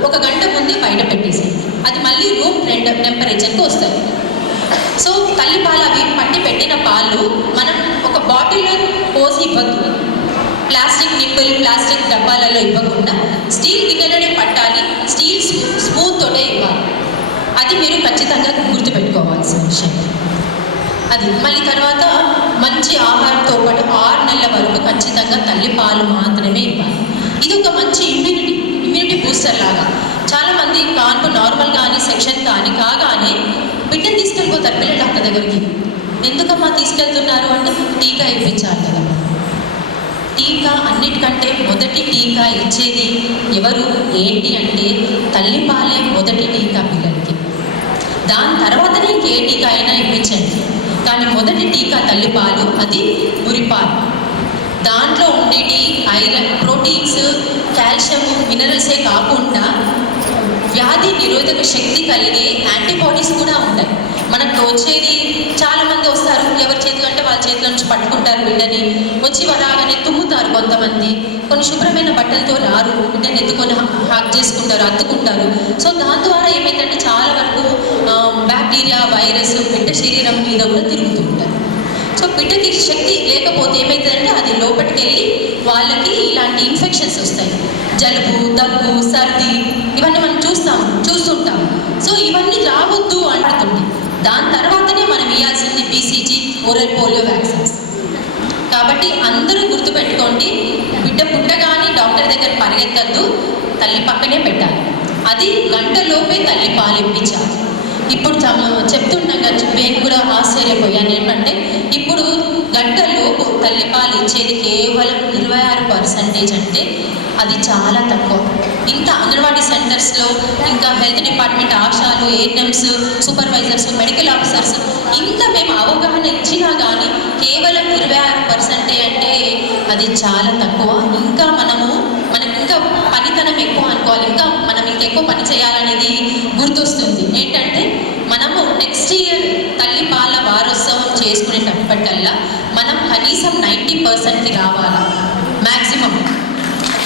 1 గంట ముందే బయట పెట్టేసి అది మళ్ళీ రూమ్ టెంపరేచర్కి వస్తాయి. సో తల్లిపాలు అవి పట్టి పెట్టిన పాలు మనం ఒక బాటిల్లో పోసి ఇవ్వద్దు, ప్లాస్టిక్ నిప్పులు, ప్లాస్టిక్ డబ్బాలలో ఇవ్వకుండా స్టీల్ గిన్నెలోనే పట్టాలి, స్టీల్ స్పూన్ తోటే ఇవ్వాలి. అది మీరు ఖచ్చితంగా గుర్తుపెట్టుకోవాల్సిన విషయం. అది మళ్ళీ తర్వాత మంచి ఆహారంతో పాటు 6 నెలల వరకు ఖచ్చితంగా తల్లిపాలు మాత్రమే ఇవ్వాలి. ఇది ఒక మంచి ఇమ్యూనిటీ బూస్టర్ లాగా. చాలామంది కాన్పు నార్మల్ కానీ సెక్షన్ కానీ కాగానే బిడ్డను తీసుకెళ్ళిపోతారు పిల్లల డాక్టర్ దగ్గరికి. ఎందుకమ్మా తీసుకెళ్తున్నారు అంటే టీకా ఇప్పించాలి కదా. టీకా అన్నిటికంటే మొదటి టీకా ఇచ్చేది ఎవరు, ఏంటి అంటే తల్లిపాలే మొదటి టీకా పిల్లలకి. దాని తర్వాతనే ఇంకే టీకా అయినా ఇప్పించండి, కానీ మొదటి టీకా తల్లిపాలు, అది మురిపాలు. దాంట్లో ఉండేటి ఐరన్, ప్రోటీన్స్, కాల్షియం, మినరల్సే కాకుండా వ్యాధి నిరోధక శక్తి కలిగే యాంటీబాడీస్ కూడా ఉంటాయి. మనకు వచ్చేది చాలామంది వస్తారు, ఎవరి చేతులు అంటే వాళ్ళ చేతుల నుంచి పట్టుకుంటారు బిడ్డని, వచ్చి రాగానే తుమ్ముతారు కొంతమంది, కొన్ని శుభ్రమైన బట్టలతో రారు, బిడ్డని ఎత్తుకొని హాక్ చేసుకుంటారు, అత్తుకుంటారు. సో దాని ద్వారా ఏమైందంటే చాలా వరకు బ్యాక్టీరియా, వైరస్ బిడ్డ శరీరం మీద కూడా తిరుగుతూ ఉంటారు. సో బిడ్డకి శక్తి లేకపోతే ఏమవుతుందంటే అది లోపలికి వెళ్ళి వాళ్ళకి ఇలాంటి ఇన్ఫెక్షన్స్ వస్తాయి, జలుబు, దగ్గు, సర్ది, ఇవన్నీ మనం చూస్తుంటాం. సో ఇవన్నీ రావద్దు అంటుంది. దాని తర్వాతనే మనం ఇవ్వాల్సింది BCG, ఓరల్ పోలియో వ్యాక్సిన్స్. కాబట్టి అందరూ గుర్తుపెట్టుకోండి, బిడ్డ పుట్టగానే డాక్టర్ దగ్గర పరిగెత్తద్దు, తల్లి పక్కనే పెట్టాలి. అది గంటలోపే తల్లి పాలు ఇప్పించాలి. ఇప్పుడు చెప్తుండగా నేను కూడా ఆశ్చర్యపోయాను. ఏంటంటే ఇప్పుడు గంటలోపు తల్లిపాలు ఇచ్చేది కేవలం 26% అంటే అది చాలా తక్కువ. ఇంకా అంగన్వాడీ సెంటర్స్లో, ఇంకా హెల్త్ డిపార్ట్మెంట్ ఆశాలు, ANMs, సూపర్వైజర్స్, మెడికల్ ఆఫీసర్స్ ఇంత మేము అవగాహన ఇచ్చినా కానీ కేవలం 26% అంటే అది చాలా తక్కువ. ఇంకా మనకు ఇంకా పనితనం ఎక్కువ అనుకోవాలి, ఇంకా మనం ఇంకెక్కువ పని చేయాలనేది గుర్తొస్తుంది. ఏంటంటే మనము నెక్స్ట్ ఇయర్ తల్లి పాల వారోత్సవం చేసుకునేటప్పటికల్లా మనం కనీసం 90%కి రావాలా, మ్యాక్సిమం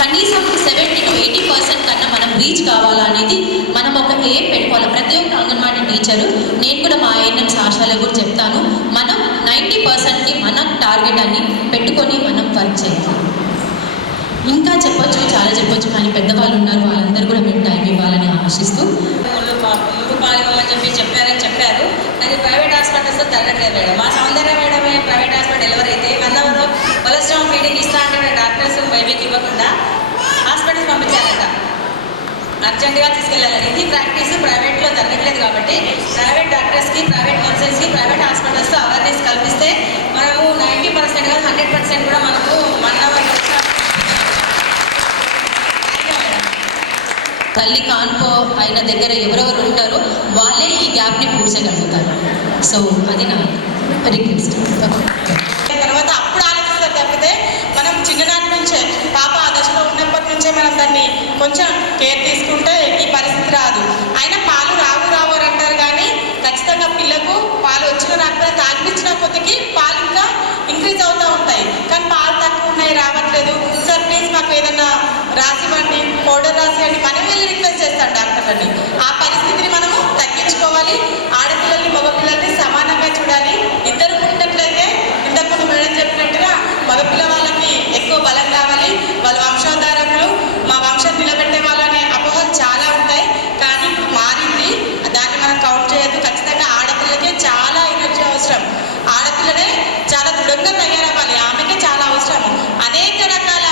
కనీసం 70 to 80% కన్నా మనం రీచ్ కావాలా అనేది మనం ఒక ఏం పెట్టుకోవాలి. ప్రతి ఒక్క అంగన్వాడీ టీచరు, నేను కూడా మా ANMs ఆశాలో కూడా చెప్తాను, మనం 90%కి మనం టార్గెట్ అని పెట్టుకొని మనం వర్క్ చేయాలి. ఇంకా చెప్పొచ్చు, చాలా చెప్పొచ్చు, కానీ పెద్దవాళ్ళు ఉన్నారు, వాళ్ళందరూ కూడా మేము టైం ఇవ్వాలని ఆశిస్తూ. ముందు పాల్గొమని చెప్పారు, కానీ ప్రైవేట్ హాస్పిటల్స్తో తగ్గట్లేదు మేడం. మా సౌందర్య మేడమే ప్రైవేట్ హాస్పిటల్ డెలివరీ అయితే 1 hour కొలెస్ట్రాల్ ఫీడింగ్ ఇస్తా అంటే డాక్టర్స్ బేబీకి ఇవ్వకుండా హాస్పిటల్కి పంపించారట. అర్జెంటుగా తీసుకెళ్ళాలని. ఇది ప్రాక్టీస్ ప్రైవేట్లో జరగట్లేదు కాబట్టి ప్రైవేట్ డాక్టర్స్కి, ప్రైవేట్ నర్సెస్కి, ప్రైవేట్ హాస్పిటల్స్లో అవేర్నెస్ కల్పిస్తే మనము 90% కాదు 100% కూడా మనకు తల్లి కాన్పో అయిన దగ్గర ఎవరెవరు ఉంటారో వాళ్ళే ఈ గ్యాప్ని పూడ్చగలుగుతారు. సో అది నా రిక్వెస్ట్. తర్వాత అప్పుడు ఆలోచిస్తారు తప్పితే మనం చిన్ననాటి నుంచే పాప ఆ దశలో ఉన్నప్పటి నుంచే మనం దాన్ని కొంచెం కేర్ తీసుకుంటే ఈ పరిస్థితి రాదు. అయినా పాలు రావు అని అంటారు కానీ ఖచ్చితంగా పిల్లకు పాలు వచ్చిన రాకపోతే తాగిపించిన కొద్దికి పాలు ఇంకా ఇంక్రీజ్ అవుతూ ఉంటాయి. కానీ పాలు తక్కువ ఉన్నాయి, రావట్లేదు, సార్ ప్లీజ్ మాకు ఏదన్నా రాసివ్వండి, పౌడర్ రాసివ్వండి, మనం వెళ్ళి రిక్వెస్ట్ చేస్తాం డాక్టర్లని. ఆ పరిస్థితిని మనము తగ్గించుకోవాలి. ఆడపిల్లల్ని మగపిల్లల్ని సమానంగా చూడాలి. ఇద్దరు పుట్టినట్లయితే ఇంతకుముందు మేడం చెప్పినట్టుగా మగపిల్ల వాళ్ళకి ఎక్కువ బలం కావాలి, వాళ్ళ వంశోద్ధారకులు, మా వంశం నిలబెట్టే వాళ్ళు అనే అపోహలు చాలా ఉంటాయి. కానీ మారింది, దాన్ని మనం కౌంట్ చేయొద్దు. ఖచ్చితంగా ఆడపిల్లకే చాలా ఎనర్జీ అవసరం. ఆడపిల్లనే చాలా దృఢంగా తయారవ్వాలి, ఆమెకే చాలా అవసరం. అనేక రకాల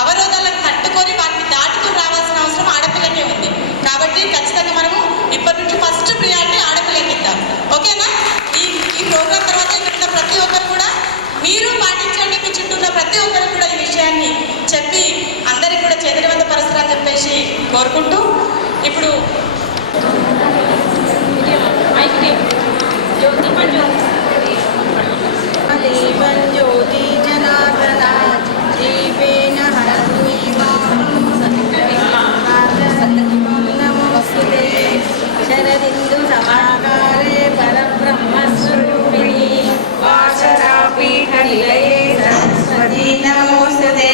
అవరోధాలను తట్టుకొని వాటిని దాటుకొని రావాల్సిన అవసరం ఆడపిల్లకే ఉంది. కాబట్టి ఖచ్చితంగా మనము ఇప్పటి నుంచి ఫస్ట్ ప్రియారిటీ ఆడపిల్లకి ఇద్దాం. ఓకేనా? ఈ ప్రోగ్రామ్ తర్వాత ఇక్కడ ప్రతి ఒక్కరు కూడా మీరు పాటించండి. మీ చుట్టూ ఉన్న ప్రతి ఒక్కరు కూడా ఈ విషయాన్ని చెప్పి అందరికీ కూడా చైతన్యవంతపరుస్తారని చెప్పేసి కోరుకుంటూ ఇప్పుడు జ్యోతి జనార్దన దీపేన నమోస్తుతే శరదిందు సమాకారే పరబ్రహ్మస్వరూపిణి వాసరాపీఠనిలయే సరస్వతీ నమోస్తుతే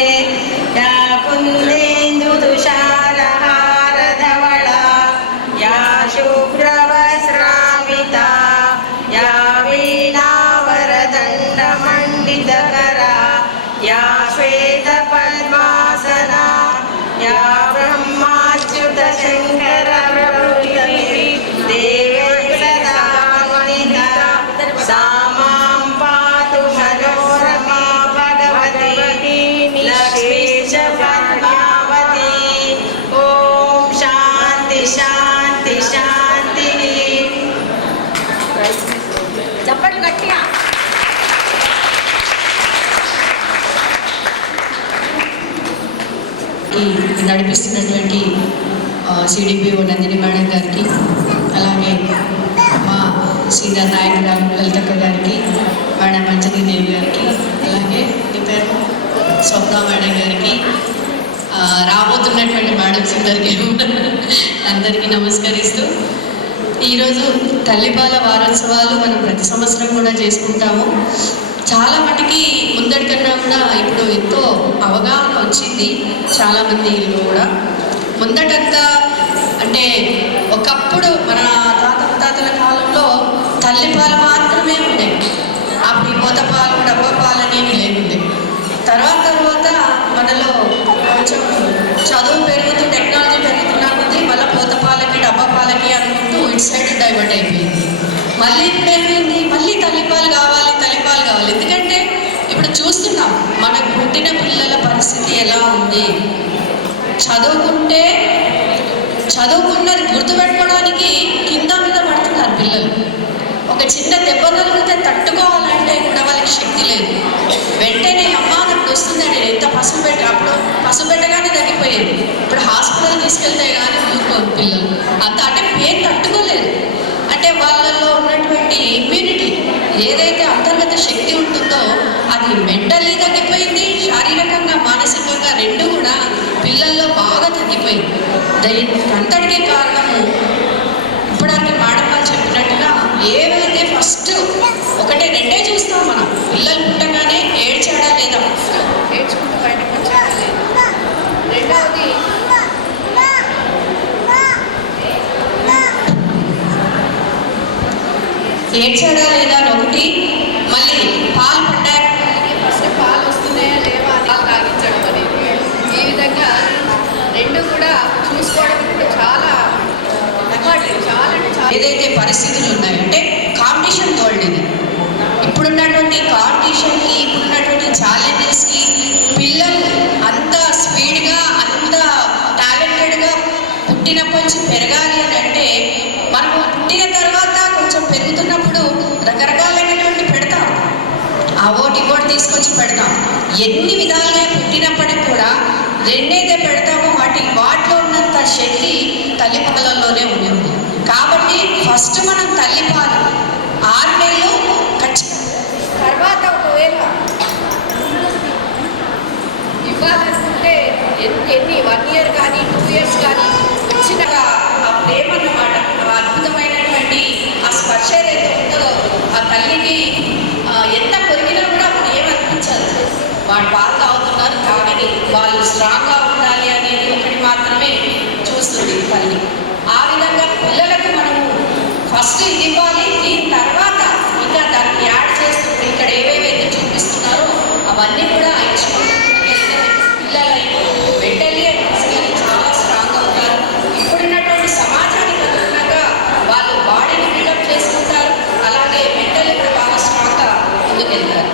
యా కుందేందు తుషారహారధవళ యా శుభ్రవస్రామిత యా వీణావరదండమండితకరా యా శ్వేతపద్మాసన యా బ్రహ్మాచ్యుత శంకర దేవే సదామణిత సామాం పాతు మనోరమా భగవతి లక్ష్మీశ్చ పద్మావతి. ఓం శాంతి శాంతి శాంతి. చప్పట్లు గట్టిగా. నడిపిస్తున్నటువంటి సిడిపిఓ నందిని మేడం గారికి, అలాగే మా సీనియర్ నాయకురాలు లలితక్క గారికి, మేడం అంజనీదేవి గారికి, అలాగే పేరు స్వప్న మేడం గారికి, రాబోతున్నటువంటి మేడమ్స్ అందరికీ నమస్కరిస్తూ, ఈరోజు తల్లిపాల వారోత్సవాలు మనం ప్రతి సంవత్సరం కూడా చేసుకుంటాము. చాలా మటుకి ముందటి కన్నా కూడా ఇప్పుడు ఎంతో అవగాహన వచ్చింది చాలామంది కూడా. ముందటంతా అంటే ఒకప్పుడు మన తాతల కాలంలో తల్లిపాలు మాత్రమే ఉండేవి. అప్పుడు ఈ మూత పాలు, డబ్బా పాలు అనేవి లేకుండే. తర్వాత మనలో కొంచెం చదువు పెరుగుతూ టెక్నాలజీ పెరుగుతున్నా కొద్దీ మళ్ళీ పూత పాలకి, డబ్బా పాలకి అనుకుంటూ ఇటు సైడ్ డైవర్ట్ అయిపోయింది. మళ్ళీ ఇప్పుడు ఏమైంది, మళ్ళీ తల్లిపాలు కావాలి. ఎందుకంటే ఇప్పుడు చూస్తున్నాం మనకు పుట్టిన పిల్లల పరిస్థితి ఎలా ఉంది. చదువుకున్నది గుర్తుపెట్టుకోవడానికి కింద మీద పడుతున్నారు పిల్లలు. ఒక చిన్న దెబ్బ తగిలితే తట్టుకోవాలంటే కూడా వాళ్ళకి శక్తి లేదు. వెంటనే అమ్మ నాకు వస్తుందండి, ఎంత అప్పుడు పసుపు పెట్టగానే తగ్గిపోయేది. ఇప్పుడు హాస్పిటల్ తీసుకెళ్తే కానీ ఊరుకోరు పిల్లలు. అంటే పెయిన్ తట్టుకోలేదు. అంటే వాళ్ళల్లో ఉన్నటువంటి ఇమ్యూనిటీ ఏదైతే అంతర్గత శక్తి ఉంటుందో అది మెంటల్లీ తగ్గిపోయింది, శారీరకంగా మానసికంగా రెండు కూడా పిల్లల్లో బాగా తగ్గిపోయింది. అంతటికీ కారణము ఇప్పటికి మేడం వాళ్ళు చెప్పినట్టుగా ఏవైతే ఫస్ట్ ఒకటే రెండే చూస్తాం మనం. పిల్లలు పుట్టగానే ఏడ్చాడా లేదా, ఏడ్చుకుంటూ బయటకు వచ్చాడా లేదా, రెండవది ఏడ్చాడా లేదా అని ఒకటి, మళ్ళీ పాలు పడ్డాక ఫస్ట్ పాలు వస్తున్నాయా లేవా అని తాగించడం అనేది. ఈ విధంగా రెండు కూడా చూసుకోవడం ఇప్పుడు చాలా ఏదైతే పరిస్థితులు ఉన్నాయంటే కాంపిటీషన్ వరల్డ్ ఇది. ఇప్పుడున్నటువంటి కాంపిటీషన్కి, ఇప్పుడున్నటువంటి ఛాలెంజెస్కి పిల్లలు అంత కొంచెం పెరగాలి అని అంటే మనం పుట్టిన తర్వాత కొంచెం పెరుగుతున్నప్పుడు రకరకాలైనటువంటి పెడతాం, ఆ ఓటి తీసుకొచ్చి పెడతాం. ఎన్ని విధాలుగా పుట్టినప్పటికి కూడా రెండేదే పెడతామో వాటిలో ఉన్నంత శక్తి తల్లిపాలలోనే ఉంటుంది. కాబట్టి ఫస్ట్ మనం తల్లిపాలు 6 నెలలు ఖచ్చితంగా, తర్వాత ఒకవేళ ఇవ్వాలనుకుంటే ఎన్ని 1 ఇయర్ కానీ 2 ఇయర్స్ కానీ వచ్చిన ఆ ప్రేమ అన్నమాట, ఆ అద్భుతమైనటువంటి ఆ స్పర్శ ఏదైతే ఉంటుందో ఆ తల్లికి ఎంత కొరికినా కూడా ఏమనిపించదు. వాళ్ళు పాలు తాగుతున్నారు కానీ వాళ్ళు స్ట్రాంగ్గా ఉండాలి అనేది ఒకటి మాత్రమే చూస్తుంది తల్లి. ఆ విధంగా పిల్లలకు మనము ఫస్ట్ ఇది ఇవ్వాలి, దీని తర్వాత ఇంకా దాన్ని యాడ్ చేస్తూ ఇక్కడ ఏవేవైతే చూపిస్తున్నారో అవన్నీ కూడా ఇచ్చుకుంటూ పిల్లలు మెంటల్లీ అండ్ ఫిజికల్లీ చాలా స్ట్రాంగ్గా ఉంటారు. ఇప్పుడున్నటువంటి సమాజానికి అనుగుణంగా వాళ్ళు బాడీని బిల్డప్ చేసుకుంటారు, అలాగే మెంటల్లీ కూడా బాగా స్ట్రాంగ్గా ముందుకెళ్తారు.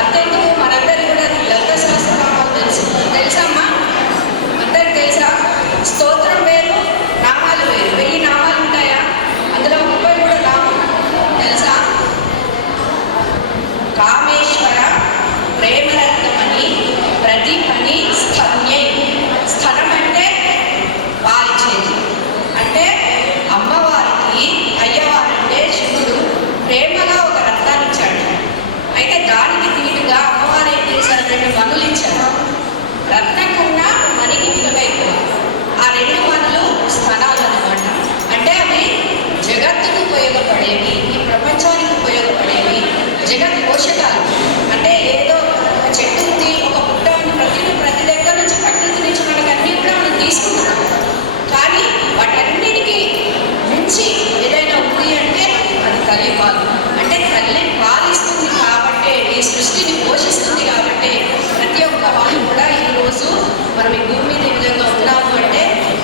అంతేందుకు మనందరికీ కూడా లలిత సహస్రనామాలు తెలుసమ్మా? అందరికి తెలుసా? స్తోత్రం వేరు, నామాలు వేరు. 1000 నామాలు ఉంటాయా? అందులో 33 నామం తెలుసా? కామేశ్వర ప్రేమరత్నమని ప్రదీపని స్థన్యై. స్థనం అంటే పాలిచేది, అంటే అమ్మవారికి అయ్యవారంటే శివుడు ప్రేమగా ఒక రత్నాన్ని ఇచ్చాడు. అయితే దానికి తీటుగా అమ్మవారు ఏం చేశారు? 2 మనులు ఇచ్చారు. రత్నం కన్నా మనకి విలువైపు ఆ 2 మనులు స్థనాలు అన్నమాట. అంటే అవి జగత్తుకు ఉపయోగపడేవి, ఈ ప్రపంచానికి ఉపయోగపడేవి, జగత్ పోషకాలు. అంటే ఏదో ఒక చెట్టు ఉంది, ఒక పుట్ట ఉంది, ప్రతి దగ్గర నుంచి ప్రకృతి నుంచి మనకి అన్నీ కూడా మనం తీసుకుంటున్నాం. కానీ వాటన్నిటికీ మించి ఏదైనా ఉంది అంటే అది తల్లి పాలు. అంటే తల్లి పాలిస్తుంది కాబట్టి, ఈ సృష్టిని పోషిస్తుంది కాబట్టి ప్రతి ఒక్క వాళ్ళు కూడా ఈరోజు మనం ఈ భూమి మీద ఈ విధంగా ఉన్నాము అంటే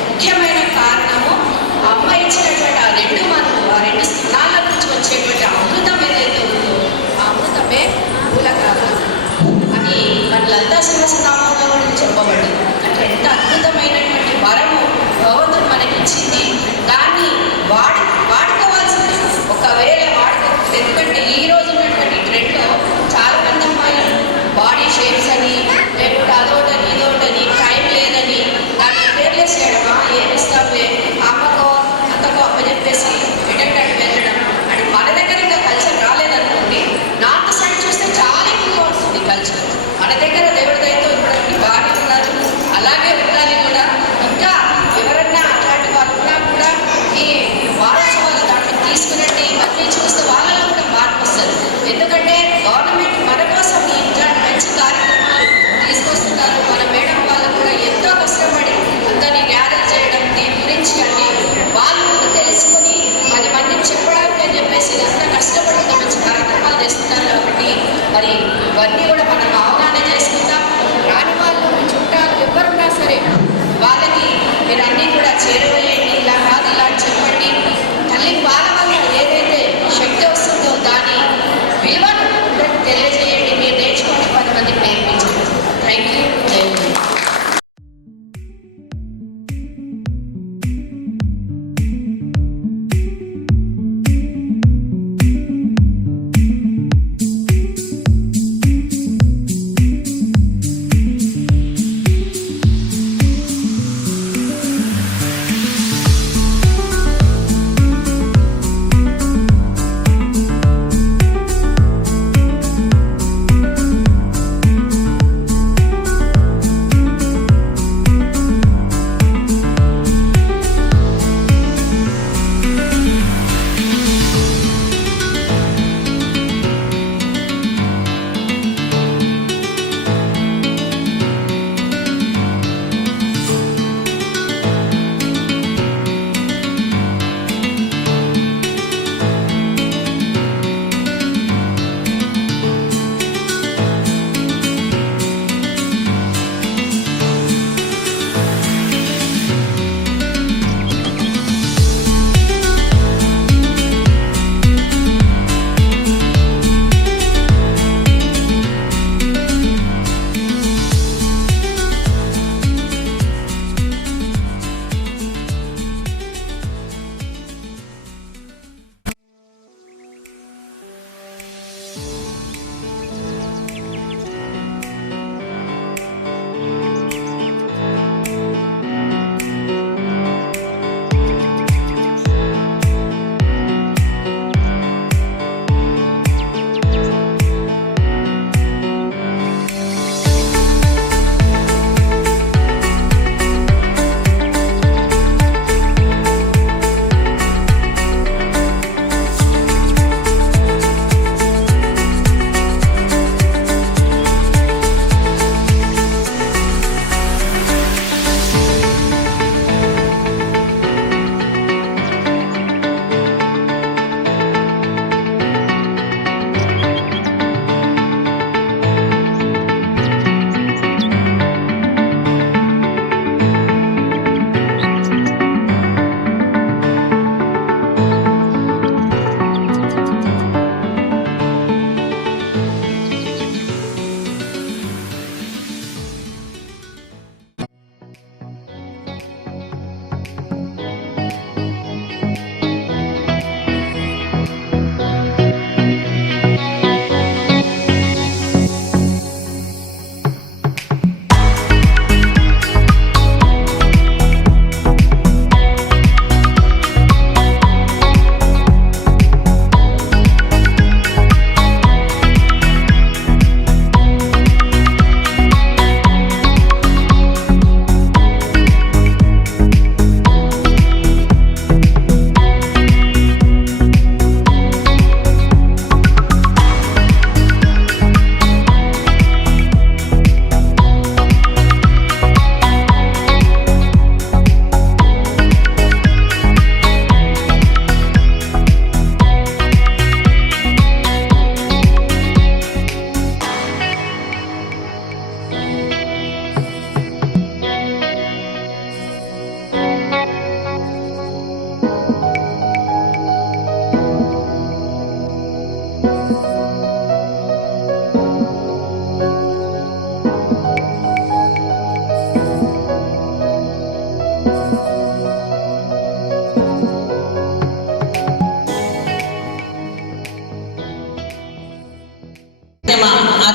ముఖ్యమైన కారణము అమ్మ ఇచ్చినటువంటి ఆ 2 మనులు, ఆ 2 స్థానాల నుంచి వచ్చేటువంటి అమృతం ఏదైతే ఉందో ఆ అమృతమే మూల కారణం అని మన లలితా సహస్రనామంలో కూడా చెప్పబడింది. అంటే ఎంత అద్భుతమైనటువంటి వరము భగవంతుడు మనకి ఇచ్చింది. దాన్ని వాడుకోవాల్సింది. ఒకవేళ వాడుకోకపోతే, ఎందుకంటే ఈ రోజు ఉన్నటువంటి ట్రెండ్లో చాలా మంది అమ్మాయిలు బాడీ షేప్స్ అని, లేకపోతే అదోటని ఇదోటని, టైం లేదని దాన్ని కేర్లెస్ చేయడమా, ఏమి ఇస్తావే అమ్మకో అంతకో అప్పచెప్పేసి ఎటంటే వెళ్ళడం అని. మన దగ్గర ఇంకా కల్చర్ రాలేదనుకోండి. నార్త్ సైడ్ చూస్తే చాలా ఎక్కువ వస్తుంది కల్చర్. మన దగ్గర దేవుడి దయతో ఇప్పటికి బాగానే ఉన్నారు, అలాగే ఉండాలి కూడా. ఇంకా ఎవరన్నా అట్లాంటి వాళ్ళు ఉన్నా కూడా ఈ వారోత్సవాలు దాంట్లో తీసుకునండి, ఇవన్నీ చూస్తే వాళ్ళలో కూడా మార్పు వస్తుంది. ఎందుకంటే గవర్నమెంట్ మన కోసం ఇట్లాంటి మంచి కార్యక్రమాలు తీసుకొస్తున్నారు. మన మేడం వాళ్ళు కూడా ఎంతో కష్టపడి అందరినీ గ్యాదర్ చేయడం, దీని గురించి అన్ని వాళ్ళు కూడా తెలుసుకొని 10 మందికి చెప్పడానికి అని చెప్పేసి ఇదంతా కష్టపడి ఇంత మంచి కార్యక్రమాలు చేస్తున్నారు. కాబట్టి మరి ఇవన్నీ కూడా మనం అవగాహన చేసుకుందాం. రాని వాళ్ళు చుట్టాలు ఎవరున్నా సరే వాళ్ళకి మీరు అన్నీ కూడా చేరవేయండి. ఇలా కాదు ఇలా చెప్పండి. తల్లి వాళ్ళ వల్ల ఏదైతే శక్తి వస్తుందో దాని విలువను తెలియజేయండి. మీరు నేర్చుకోండి, 10 మందికి నేర్పించండి. Thank you.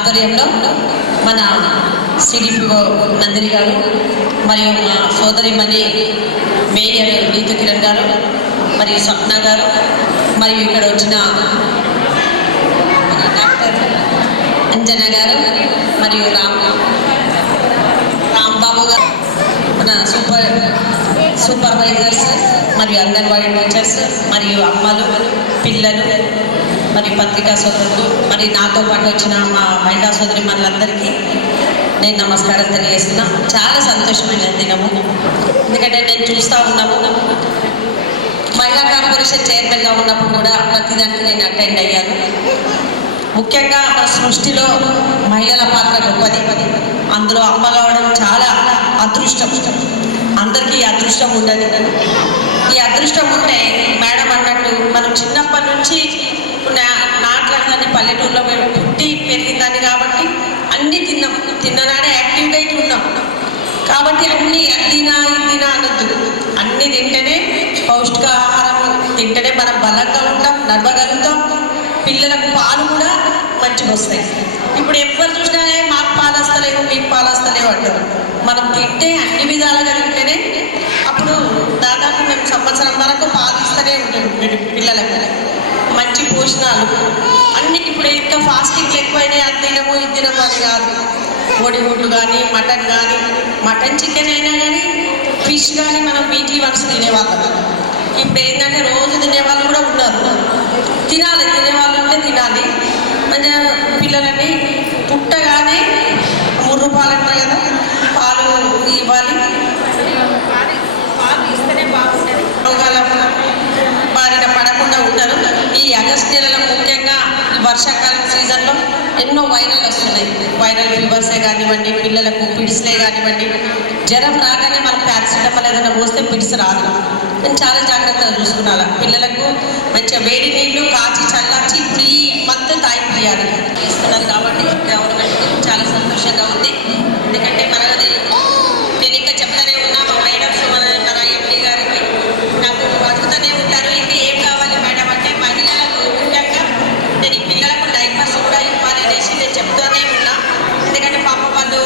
ఆధ్వర్యంలో మన సిడిపిఓ నందిని గారు మరియు మా సోదరిమణి మేయర్ నీతు కిరణ్ గారు మరియు స్వప్న గారు మరియు ఇక్కడ వచ్చిన డాక్టర్ అంజనా గారు మరియు రాంబాబు గారు మన సూపర్వైజర్స్ మరియు అంగన్వాడీ టీచర్స్ మరియు అమ్మలు పిల్లలు మరియు పత్రికా సోదరులు మరి నాతో పాటు వచ్చిన మా మహిళా సోదరి మనలందరికీ నేను నమస్కారం తెలియజేస్తున్నా. చాలా సంతోషమైన దినము, ఎందుకంటే నేను చూస్తూ ఉన్నాము మహిళా కార్పొరేషన్ చైర్మన్గా ఉన్నప్పుడు కూడా ప్రతిదానికి నేను అటెండ్ అయ్యాను. ముఖ్యంగా మన సృష్టిలో మహిళల పాత్ర గొప్పది, అందులో అమ్మ కావడం చాలా అదృష్టం. అందరికీ ఈ అదృష్టం ఉండదు. ఈ అదృష్టం ఉంటే మేడం అన్నట్టు మనం చిన్నప్పటి నుంచి నాట్లాడదాన్ని పల్లెటూరులో మేము పుట్టి పెరిగిందాన్ని కాబట్టి అన్నీ తిన్ననాడే యాక్టివ్గా ఇట్లా ఉన్నాం కాబట్టి అన్నీ అద్దినా ఇద్దినా అనొద్దు. అన్నీ తింటేనే పౌష్టికాహారం తింటేనే మనం బలంగా ఉంటాం, నడవగలుగుతాం. పిల్లలకు పాలు కూడా మంచిగా వస్తాయి. ఇప్పుడు ఎవరు చూసినా మాకు పాలు వస్తలేవు మీకు పాలు వస్తలేవు అంటారు. మనం తింటే అన్ని విధాలుగా తింటేనే అప్పుడు దాదాపు మేము సంవత్సరం వరకు పాలు ఇస్తూనే ఉంటాం పిల్లలకు. మంచి పోషణాలు అన్ని ఇప్పుడు ఇంకా ఫాస్టింగ్లు ఎక్కువైనాయి, అది తినము ఇది తినము అని కాదు. కోడిగుడ్లు కానీ మటన్ చికెన్ అయినా కానీ ఫిష్ కానీ మనం వీక్లీ వన్స్ తినేవాళ్ళం. ఇప్పుడు ఏంటంటే రోజు తినేవాళ్ళు కూడా ఉన్నారు. తినేవాళ్ళు ఉంటే తినాలి. మంచిగా పిల్లలని పుట్టగానే ముర్రు పాలు అంటారు కదా, పాలు ఇవ్వాలి. పాలు ఇస్తేనే బాగుంటుంది, రోగాల బారిన పడకుండా ఉంటారు. ఈ ఆగస్టు నెలలో ముఖ్యంగా వర్షాకాలం సీజన్లో ఎన్నో వైరల్ వస్తున్నాయి. వైరల్ ఫీవర్సే కానివ్వండి, పిల్లలకు పిడిస్లే కానివ్వండి. జ్వరం రాగానే మనం పారాసిటమాల్ ఏదైనా పోస్తే పిడిసి రాదు. నేను చాలా జాగ్రత్తగా చూసుకున్నాను. పిల్లలకు మంచిగా వేడి నీళ్ళు కాచి చల్లార్చి ఇప్పుడు ఈ మంత్ తాగిపోయాలి తీసుకున్నారు కాబట్టి గవర్నమెంట్ చాలా సంతోషంగా ఉంది. ఎందుకంటే మనది నేను ఇంకా చెప్తానే ఉన్నా మా మేడమ్స్ మన ఎంపీ గారికి నాకు అడుగుతూనే ఉంటారు ఇంకా ఏం కావాలి మేడం అంటే మహిళలకు ముఖ్యంగా నేను ఈ పిల్లలకు డైపర్స్ కూడా ఇవ్వాలి అనేసి నేను చెప్తూనే ఉన్నా. ఎందుకంటే పాప వాళ్ళు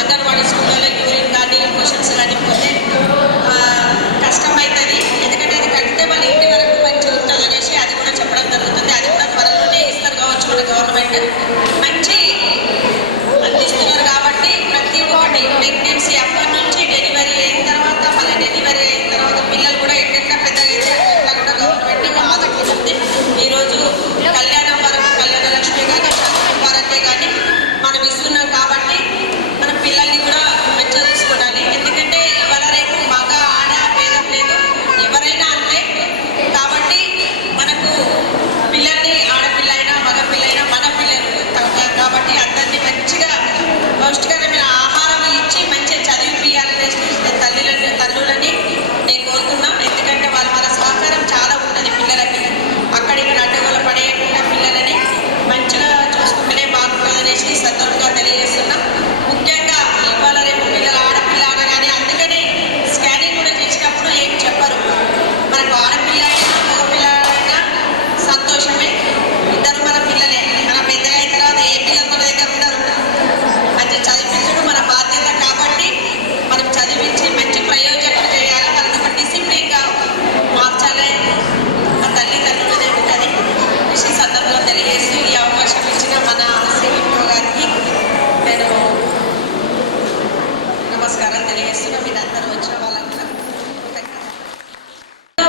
అంగన్వాడీ స్కూళ్ళలో యూరిన్ కానీ క్వశ్చన్స్ కానీ పోతే కష్టమవుతుంది. ఎందుకంటే అది కడితే వాళ్ళు ఇంటి వరకు మంచిగా ఉంటుంది అనేసి అది కూడా చెప్పడం జరుగుతుంది. అది కూడా త్వరలోనే ఇస్తారు కావచ్చు మన గవర్నమెంట్ మంచి అందిస్తున్నారు కాబట్టి ప్రతి ఒక్కటి ప్రెగ్నెన్సీ అప్పటి నుంచి డెలివరీ అయిన తర్వాత మళ్ళీ డెలివరీ అయిన తర్వాత పిల్లలు కూడా ఎట్లా పెద్దగా అయితే అట్లా కూడా గవర్నమెంట్ ఆదుకుంటుంది. ఈరోజు కళ్యాణం వరకు కళ్యాణ లక్ష్మి కానీ వరకే కానీ మనం ఇస్తున్నాం కాబట్టి మన పిల్లల్ని కూడా మంచిగా చూసుకోవాలి. ఎందుకంటే ఇవాళ రేపు మగ ఆడ భేదం లేదు, ఎవరైనా అంతే. కాబట్టి మనకు పిల్లల్ని ఆడపిల్ల అయినా మగ పిల్ల అయినా మన పిల్లలు కాబట్టి అందరినీ మంచిగా పౌష్టికరమైన ఆహారం ఇచ్చి మంచిగా చదివిపియాలనేసి తల్లులని నేను కోరుతున్నా. ఎందుకంటే మన సహకారం చాలా ఉంటుంది పిల్లలకి. అక్కడికి అడ్డగోల పడేయకుండా పిల్లలని మంచిగా చూసుకుంటేనే బాగుంటుంది అనేసి సతోడుగా తెలియజేస్తున్నా. ముఖ్యంగా ఇవాళ రేపు పిల్లలు ఆడపిల్ల అనగానే అందుకనే స్కానింగ్ కూడా చేసినప్పుడు ఏం చెప్పరు. మనకు ఆడపిల్ల అయినా మగపిల్ల అయినా సంతోషమే, ఇద్దరు మన పిల్లలే. మన పెద్దగా అయిన తర్వాత ఏ పిల్లలు మన దగ్గర ఉండరు. మంచిగా చదివించడం మన బాధ్యత కాబట్టి మనం చదివించి మంచి ప్రయోజనం చేయాలి. వాళ్ళని ఒక డిసిప్లిన్గా మార్చాలి. ఆ తల్లిదండ్రులనే ఉంటుంది కృషి సందర్భంలో తెలియజేస్తూ ఈ అవకాశం ఇచ్చిన మన సివిఓ గారికి నేను నమస్కారం తెలియజేస్తున్నా. మీరందరూ వచ్చిన వాళ్ళందరూ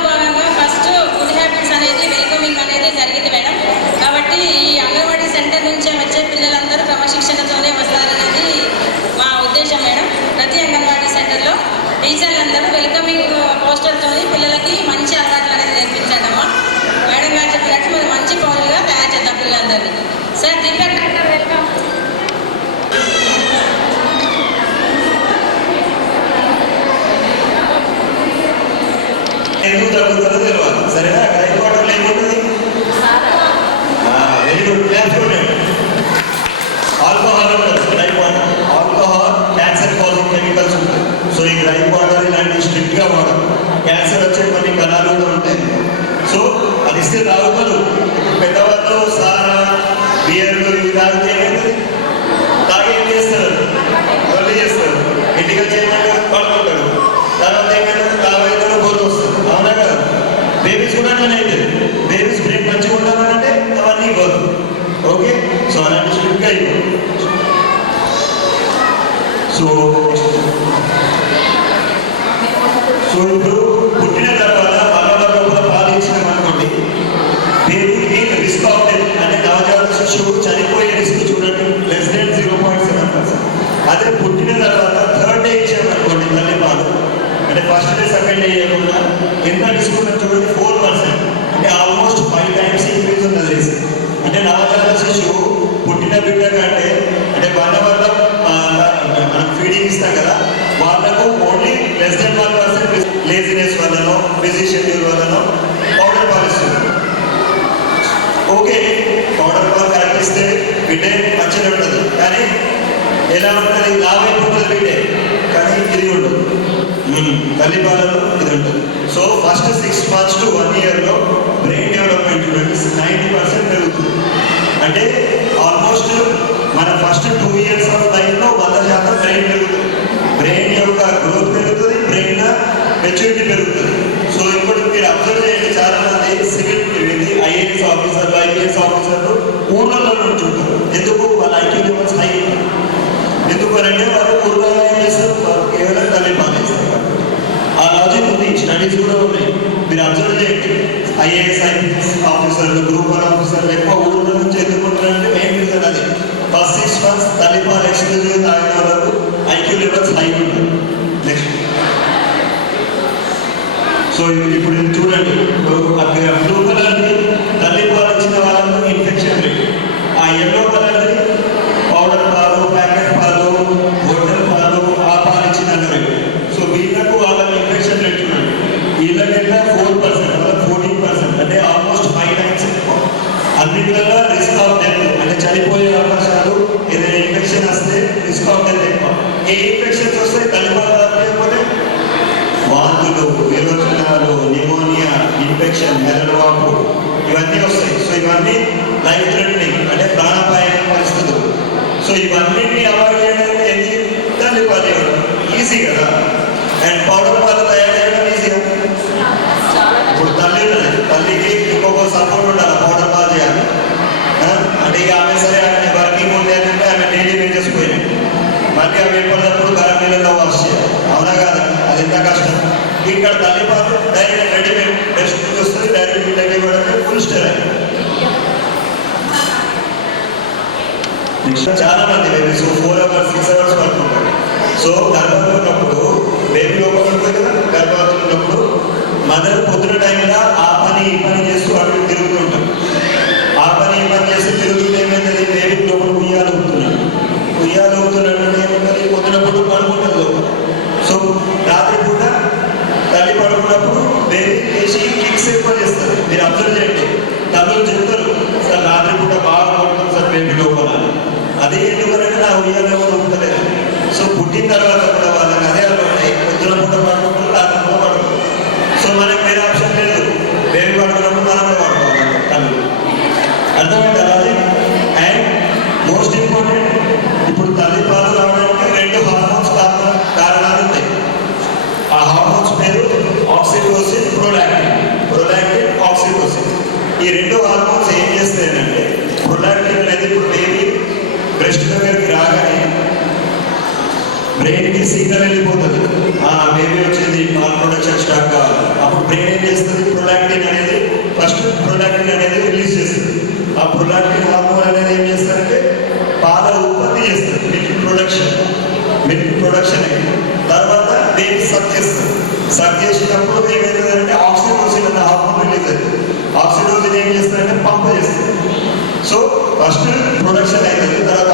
భాగంగా ఫస్ట్ గుడ్ హ్యాబిట్స్ అనేది వెల్కమింగ్ అనేది జరిగింది మేడం. కాబట్టి ఈ అంగన్వాడీ సెంటర్ నుంచి వచ్చే పిల్లలందరూ క్రమశిక్షణతోనే వస్తారనేది మా ఉద్దేశం మేడం. ప్రతి అంగన్వాడీ సెంటర్లో టీచర్లందరూ వెల్కమింగ్ పోస్టర్తో పిల్లలకి మంచి అలవాట్లు అనేది నేర్పించండి అమ్మా. మేడం గారు చెప్పినట్టు మరి మంచి పౌరులుగా తయారు చేద్దాం పిల్లలందరినీ. Sir Deepak doctor welcome. ఎందుకు తగ్గుతుందో తెలియాలి. సరేనా? రైతు వాటర్ లేకుంటుంది. వెరీ గుడ్, క్లాప్స్ కొట్టండి. ఆల్కహాల్ ఉంటుంది రైతు water. Alcohol cancer causing chemicals ఉంటాయి. సో ఈ రైతు వాటర్ ఇలాంటి స్ట్రిక్ట్గా వాడడం. క్యాన్సర్ వచ్చే కొన్ని కణాలు కూడా ఉంటాయి. సో అది ఇస్తే తాగుతారు. పెద్దవాళ్ళు సారా బియర్లు తాగితే ఏమైతుంది? తాగి ఏం చేస్తారు? వల్లి చేస్తారు. ఇంటికి వచ్చి ఏమైనా పడుకుంటాడు. తర్వాత ఏమైనా తాగైతే బోర్లు వస్తుంది. అవునా కదా? బేబీస్ కూడా అట్లనే అవుతుంది. బేబీస్ బ్రెయిన్ మంచిగా ఉండాలంటే అవన్నీ ఇవ్వదు. ఓకే, సో అలాంటి స్ట్రిక్ట్గా ఇవ్వదు. సో ఇప్పుడు పుట్టిన తర్వాత మగ పాలు ఇచ్చినాం అనుకోండి, బేబీకి రిస్క్ ఆఫ్ డెత్ అంటే నవజాత శిశువు చనిపోయే రిస్క్ చూడండి <0.7%. అదే పుట్టిన తర్వాత థర్డ్ డే ఇచ్చామనుకోండి తల్లి పాలు, అంటే ఫస్ట్ డే సెకండ్ డే ఇవ్వకుండా ఎంత రిస్క్ ఉందో చూడండి, 4%. అంటే ఆల్మోస్ట్ 5 times ఇంక్రీజ్ ఉన్నది రిస్క్. అంటే నవజాత శిశువు పుట్టిన బిడ్డ కంటే అంటే వాళ్ళ వల్ల మనం ఫీడింగ్ ఇస్తాం కదా, వాళ్ళకు ఓన్లీ <1% లేజినెస్ వల్లనో బిజీ షెడ్యూల్ వల్లనో పౌడర్ పాలు ఇస్తుంది. ఓకే, పౌడర్ పాలు కరెక్ట్ ఇస్తే బిడ్డే మంచిగా ఉంటుంది, కానీ ఎలా ఉంటుంది? లాభైపోతుంది బిడ్డే, కానీ ఇది ఉండదు. తల్లి పాలలో ఇది ఉంటుంది. సో ఫస్ట్ 6 months to 1 yearలో బ్రెయిన్ డెవలప్మెంట్ 90% పెరుగుతుంది. అంటే ఆల్మోస్ట్ మన ఫస్ట్ 2 years ఆఫ్ లైఫ్లో 100% బ్రెయిన్ పెరుగుతుంది. బ్రెయిన్ యొక్క గ్రోత్ పెరుగుతుంది, బ్రెయిన్ మెచ్యూరిటీ పెరుగుతుంది. సో ఇప్పుడు మీరు అబ్జర్వ్ చేయండి, చాలా మంది సివిల్ ఐఏఎస్ ఆఫీసర్లు, ఐపీఎస్ ఆఫీసర్లు ఊళ్ళలో నుంచి ఉంటారు. ఎందుకు? వాళ్ళ ఐక్యూ లెవెల్స్ హై ఉంటారు. ఎందుకు అంటే వాళ్ళు ఊళ్ళో ఏం చేస్తారు? వాళ్ళు కేవలం తల్లి పాలు ఇస్తారు. ఆ లాజిక్ ఉంది, స్టడీస్ కూడా ఉన్నాయి. మీరు అబ్జర్వ్ చేయండి, ఐఏఎస్ ఐపీఎస్ ఆఫీసర్లు, గ్రూప్ 1 ఆఫీసర్లు ఎక్కువ ఊళ్ళ నుంచి ఎందుకుంటారంటే మెయిన్ రీజన్ అది. ఫస్ట్ 6 months తల్లి పాలు ఎక్స్క్లూజివ్గా తాగిన వాళ్ళకు ఐక్యూ లెవెల్స్ హై ఉంటాయి. నెక్స్ట్, సో ఇప్పుడు చూడండి, బ్లూ కలర్ది తల్లి పాలు ఇచ్చిన వాళ్ళకు ఇన్ఫెక్షన్ రేట్, ఆ ఎల్లో కలర్ది పౌడర్ పాలు, ప్యాకెట్ పాలు, హోటల్ పాలు, ఆ పాలు ఇచ్చిన రేట్. సో వీళ్ళకు వాళ్ళకి ఇన్ఫెక్షన్ రేట్ చూడండి, వీళ్ళకైతే 4%, వాళ్ళకి 14%, అంటే ఆల్మోస్ట్ 5 times ఎక్కువ. అన్నింటిలో రిస్క్ ఆఫ్ డెత్ అంటే చనిపోయే అవకాశాలు, ఏదైనా ఇన్ఫెక్షన్ వస్తే రిస్క్ ఆఫ్ డెత్ ఎక్కువ. ఏ ఇన్ఫెక్షన్స్ వస్తాయి? తల్లి పాలు తాగకపోతే వాంతులు, విరోచనాలు, నిమోనియా, ఇన్ఫెక్షన్, మెదడువాపు, ఇవన్నీ వస్తాయి. సో ఇవన్నీ లైఫ్ థ్రెటనింగ్ అంటే ప్రాణాపాయ పరిస్థితులు. సో ఇవన్నింటినీ అవాయిడ్ చేయడం ఏంటి? తల్లి పాలు ఇవ్వడం ఈజీ కదా. అండ్ పౌడర్ పాలు తయారు చేయడం ఈజీగా. ఇప్పుడు తల్లి ఉన్నది, తల్లికి ఇంకొక సపోర్ట్ ఉండాలి, పౌడర్ పాలు చేయాలి అంటే ఇక ఆమె సరే ఆమె వర్కింగ్ ఉండే అంటే ఆమె డైలీ వేజెస్ పోయినాయి, మళ్ళీ అవి ఎప్పటికప్పుడు గరం నీళ్ళలో వాష్ చేయాలి. అవునా కాదా? అది ఎంత కష్టం. ఇక్కడ తల్లి పాలు డైరెక్ట్ రెడీమేడ్ బెస్ట్ వస్తుంది, డైరెక్ట్ బిడ్డకి ఇవ్వడమే ఫుల్ స్టెరైల్. చాలా మంది బేబీస్ 4 hours 6 hours పడుతుంటారు. సో గర్భవతి ఉన్నప్పుడు బేబీ లోపల ఉంటుంది కదా, గర్భవతి ఉన్నప్పుడు మదర్ పొద్దున టైంలో ఆ పని ఈ పని చేస్తూ అటు తిరుగుతూ ఉంటారు. ఆ పని ఈ పని చేస్తూ తిరుగుతుంటే ఏమైంది? బేబీ లోపల ఉయ్యాలు ఊపుతున్నాడు. ఉయ్యాలు ఊపుతున్నట్టు ఏముంటుంది? పొద్దునప్పుడు పడుకుంటుంది లోపల. సో రాత్రి పూట తల్లి పడుకున్నప్పుడు బేబీ లేచి కిక్స్ ఎక్కువ చేస్తారు. మీరు అబ్జర్వ్ చేయండి, తల్లులు చెప్తారు, సార్ రాత్రి పూట బాగా పడుతుంది సార్ బేబీ లోపల. అదే ఎందుకంటే నా ఉయ్యాలు ఎవరు ఊపుతలేదు. సో పుట్టిన తర్వాత కూడా వాళ్ళకి అదే అలవాటు, పొద్దున పూట పడుకుంటారు, రాత్రి పూట పడుకుంటారు. సో మనకి వేరే ఆప్షన్ లేదు, బేబీ పడుకున్నప్పుడు మనం పడుకోవాలి తల్లి. అర్థమైంది అలాగే. అండ్ మోస్ట్ ఇంపార్టెంట్, ఇప్పుడు తల్లి పాలు రావడానికి 2 హార్మోన్స్ కారణాలు ఉన్నాయి. ఆ హార్మోన్స్ పేరు ఆక్సిటోసిన్, ప్రొలాక్టిన్. ప్రొలాక్టిన్, ఆక్సిటోసిన్, ఈ 2 హార్మోన్స్ ఏం చేస్తాయంటే, ప్రొలాక్టిన్ అనేది ఇప్పుడు బేబీ బ్రెస్ట్ దగ్గరికి రాగానే బ్రెయిన్కి సిగ్నల్ వెళ్ళిపోతుంది, బేబీ వచ్చింది, పాల్ ప్రొడక్షన్ స్టార్ట్ కావాలి. అప్పుడు బ్రెయిన్ ఏం చేస్తుంది? ప్రొలాక్టిన్ అనేది రిలీజ్ చేస్తుంది. ఆ ప్రొలాక్టిన్ హార్మోన్ అనేది ఏం చేస్తారంటే పాల ఉత్పత్తి చేస్తుంది, మిల్క్ ప్రొడక్షన్ అయింది. తర్వాత బేబీ సక్ చేస్తుంది. సక్ చేసినప్పుడు ఏమవుతుందంటే ఆక్సిటోసిన్ అనే హార్మోన్ రిలీజ్ అవుతుంది. ఆక్సిటోసిన్ ఏం చేస్తుందంటే పంప్ చేస్తుంది. సో ఫస్ట్ ప్రొడక్షన్ అవుతుంది, తర్వాత